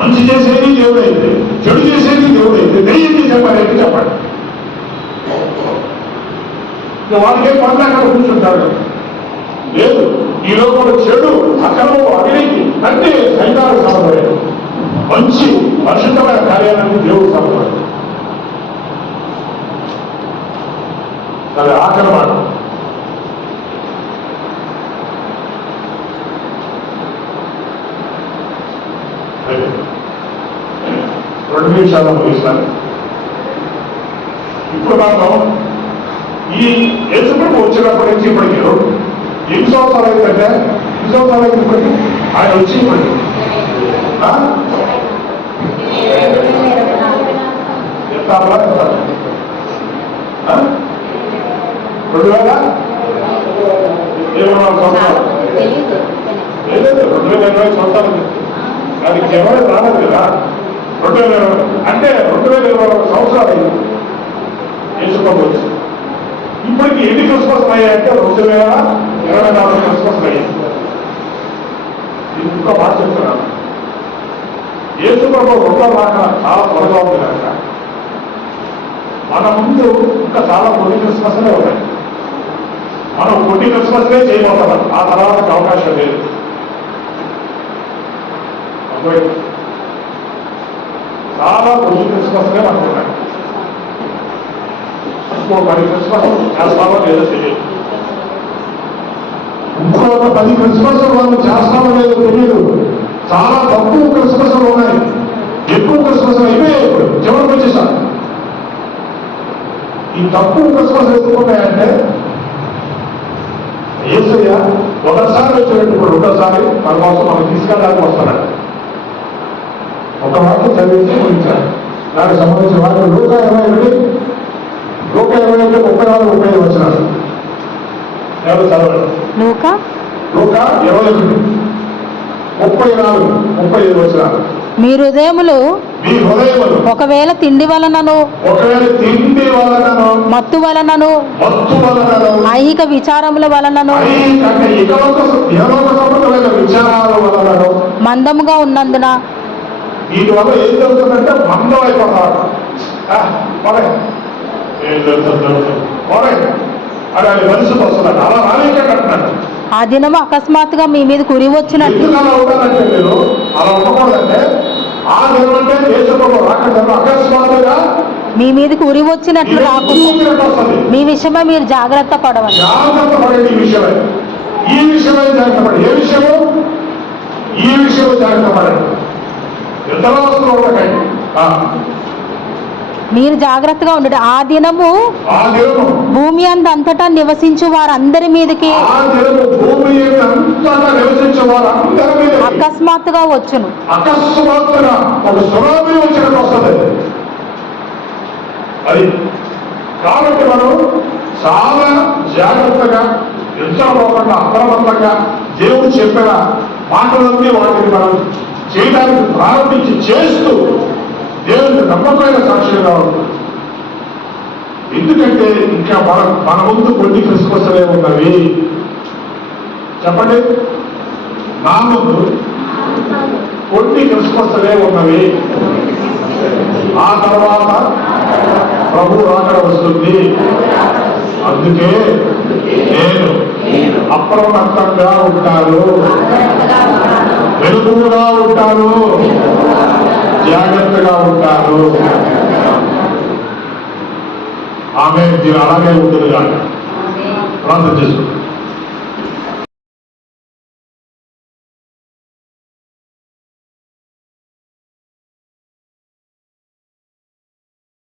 మంచి చేసేది దేవుడైతే, చెడు చేసేది దేవుడైతే దయ్యం చేసే పని ఏంటి చెప్పండి. వాళ్ళకే పనులు అక్కడ కూర్చుంటారు. లేదు, ఈ లోపల చెడు, అక్రమం, అవినీతి అంటే సైతానికి సమపడాడు. మంచి పరిశుద్ధమైన కార్యాలన్నీ దేవుడు సమపడాడు. అది ఆఖరి మాట. రెండు నిమిషాలు ముగిస్తాను. ఇప్పుడు మనం ఈ యేసుప్రభు వచ్చినప్పటి నుంచి ఇప్పటికి ఎన్ని సంవత్సరాలు అయిందంటే, ఎన్ని సంవత్సరాలు అయింది ఇప్పటికి ఆయన వచ్చి? ఇప్పటికి ఎంత 2024 సంవత్సరాలు లేదు, 2020 సంవత్సరాలు. అది కేవలం రాలేదు కదా. 2020 అంటే 2021 సంవత్సరాలు అయింది యేసుప్రభు వచ్చి. ఇప్పటికి ఎన్ని క్రిస్మస్ అయ్యాయంటే 2024 క్రిస్మస్ అయ్యాయి. ఇంకో మాట చెప్తున్నాను. యేసు ప్రభు రెండో రాక చాలా త్వరగా ఉంది కనుక మన ముందు ఇంకా చాలా కొన్ని క్రిస్మస్లే ఉన్నాయి. మనం కొన్ని క్రిస్మస్లే చేయబోతున్నాం, ఆ తర్వాతకి అవకాశం లేదు. చాలా కొన్ని క్రిస్మస్లే మనకు ఉన్నాయి. ఇంకో 10 క్రిస్మస్ చేస్తామో లేదో తెలియదు. ఇంకొక 10 క్రిస్మస్ మనం చేస్తామో లేదో తెలియదు. చాలా తక్కువ క్రిస్మస్లు ఉన్నాయి, ఎక్కువ క్రిస్మస్ అయిపోయాయి. ఇప్పుడు చివరికి వచ్చేసారు. ఈ తక్కువ క్రిస్మస్ ఎందుకున్నాయంటే యేసయ్య ఒకసారి వచ్చేటప్పుడు రెండోసారి మన కోసం మనం తీసుకెళ్ళడానికి వస్తున్నాడు. ఒక వాక్యం చదివించి ముగించాడు. దానికి సంబంధించిన వాక్యం లూకా 21 లూకా 21 34 35 వచ్చినాడు. ఎవరు చదవండి? లూకా లూకా 21 34 35 వచ్చినాడు. మీ హృదయములు మీ హృదయములు ఒకవేళ తిండి వలనను మత్తు వలనను ఐహిక విచారముల వలనను విచారాల వలనను మందముగా ఉన్నందున వీటి వల్ల ఏం జరుగుతుందంటే మందం అయిపోతారు. అది అది మనసుకు వస్తున్నాడు. అలా రాలేకంటున్నాడు. ఆ దినము అకస్మాత్తుగా మీ మీద కురి వచ్చినట్టు. ఎందుకు అలా ఉండాలంటే మీరు అలా ఉండకూడదంటే ఆ దినం అంటే దేశంలో రాకుండా అకస్మాత్తుగా మీ మీదకి ఉరి వచ్చినట్లు రాకుండా వస్తుంది. మీ విషయమై మీరు జాగ్రత్త పడవాలి. జాగ్రత్త పడండి. ఈ విషయమై జాగ్రత్త పడండి. ఏ విషయము? ఈ విషయంలో జాగ్రత్త పడండి. ఇతర వస్తువులు ఉండకండి. మీరు జాగ్రత్తగా ఉండండి. ఆ దినము భూమి అంతటా నివసించు వారందరి మీదకి అకస్మాత్తుగా వచ్చును. అకస్మాత్తుగా ఒక సునామీ వచ్చినట్టు వస్తుంది అది. కాబట్టి మనం చాలా జాగ్రత్తగా ఎంచకపోకుండా అప్రమత్తంగా దేవుడు చెప్పిన మాటలన్నీ వాటిని మనం చేయడానికి ప్రారంభించి చేస్తూ దేవునికి నమ్మకమైన సాక్షిగా ఉంటుంది. ఎందుకంటే ఇంకా మన ముందు కొన్ని క్రిస్మస్లే ఉన్నవి. చెప్పండి, నా ముందు కొన్ని క్రిస్మస్లే ఉన్నవి. ఆ తర్వాత ప్రభు రాకడ వస్తుంది. అందుకే నేను అప్రమత్తంగా ఉంటాను, వెలుగుగా ఉంటాను, జాగ్రత్తగా ఉంటాను. ఆమె అలాగే ఉంటుంది. ప్రార్థన చేసుకుంటాను.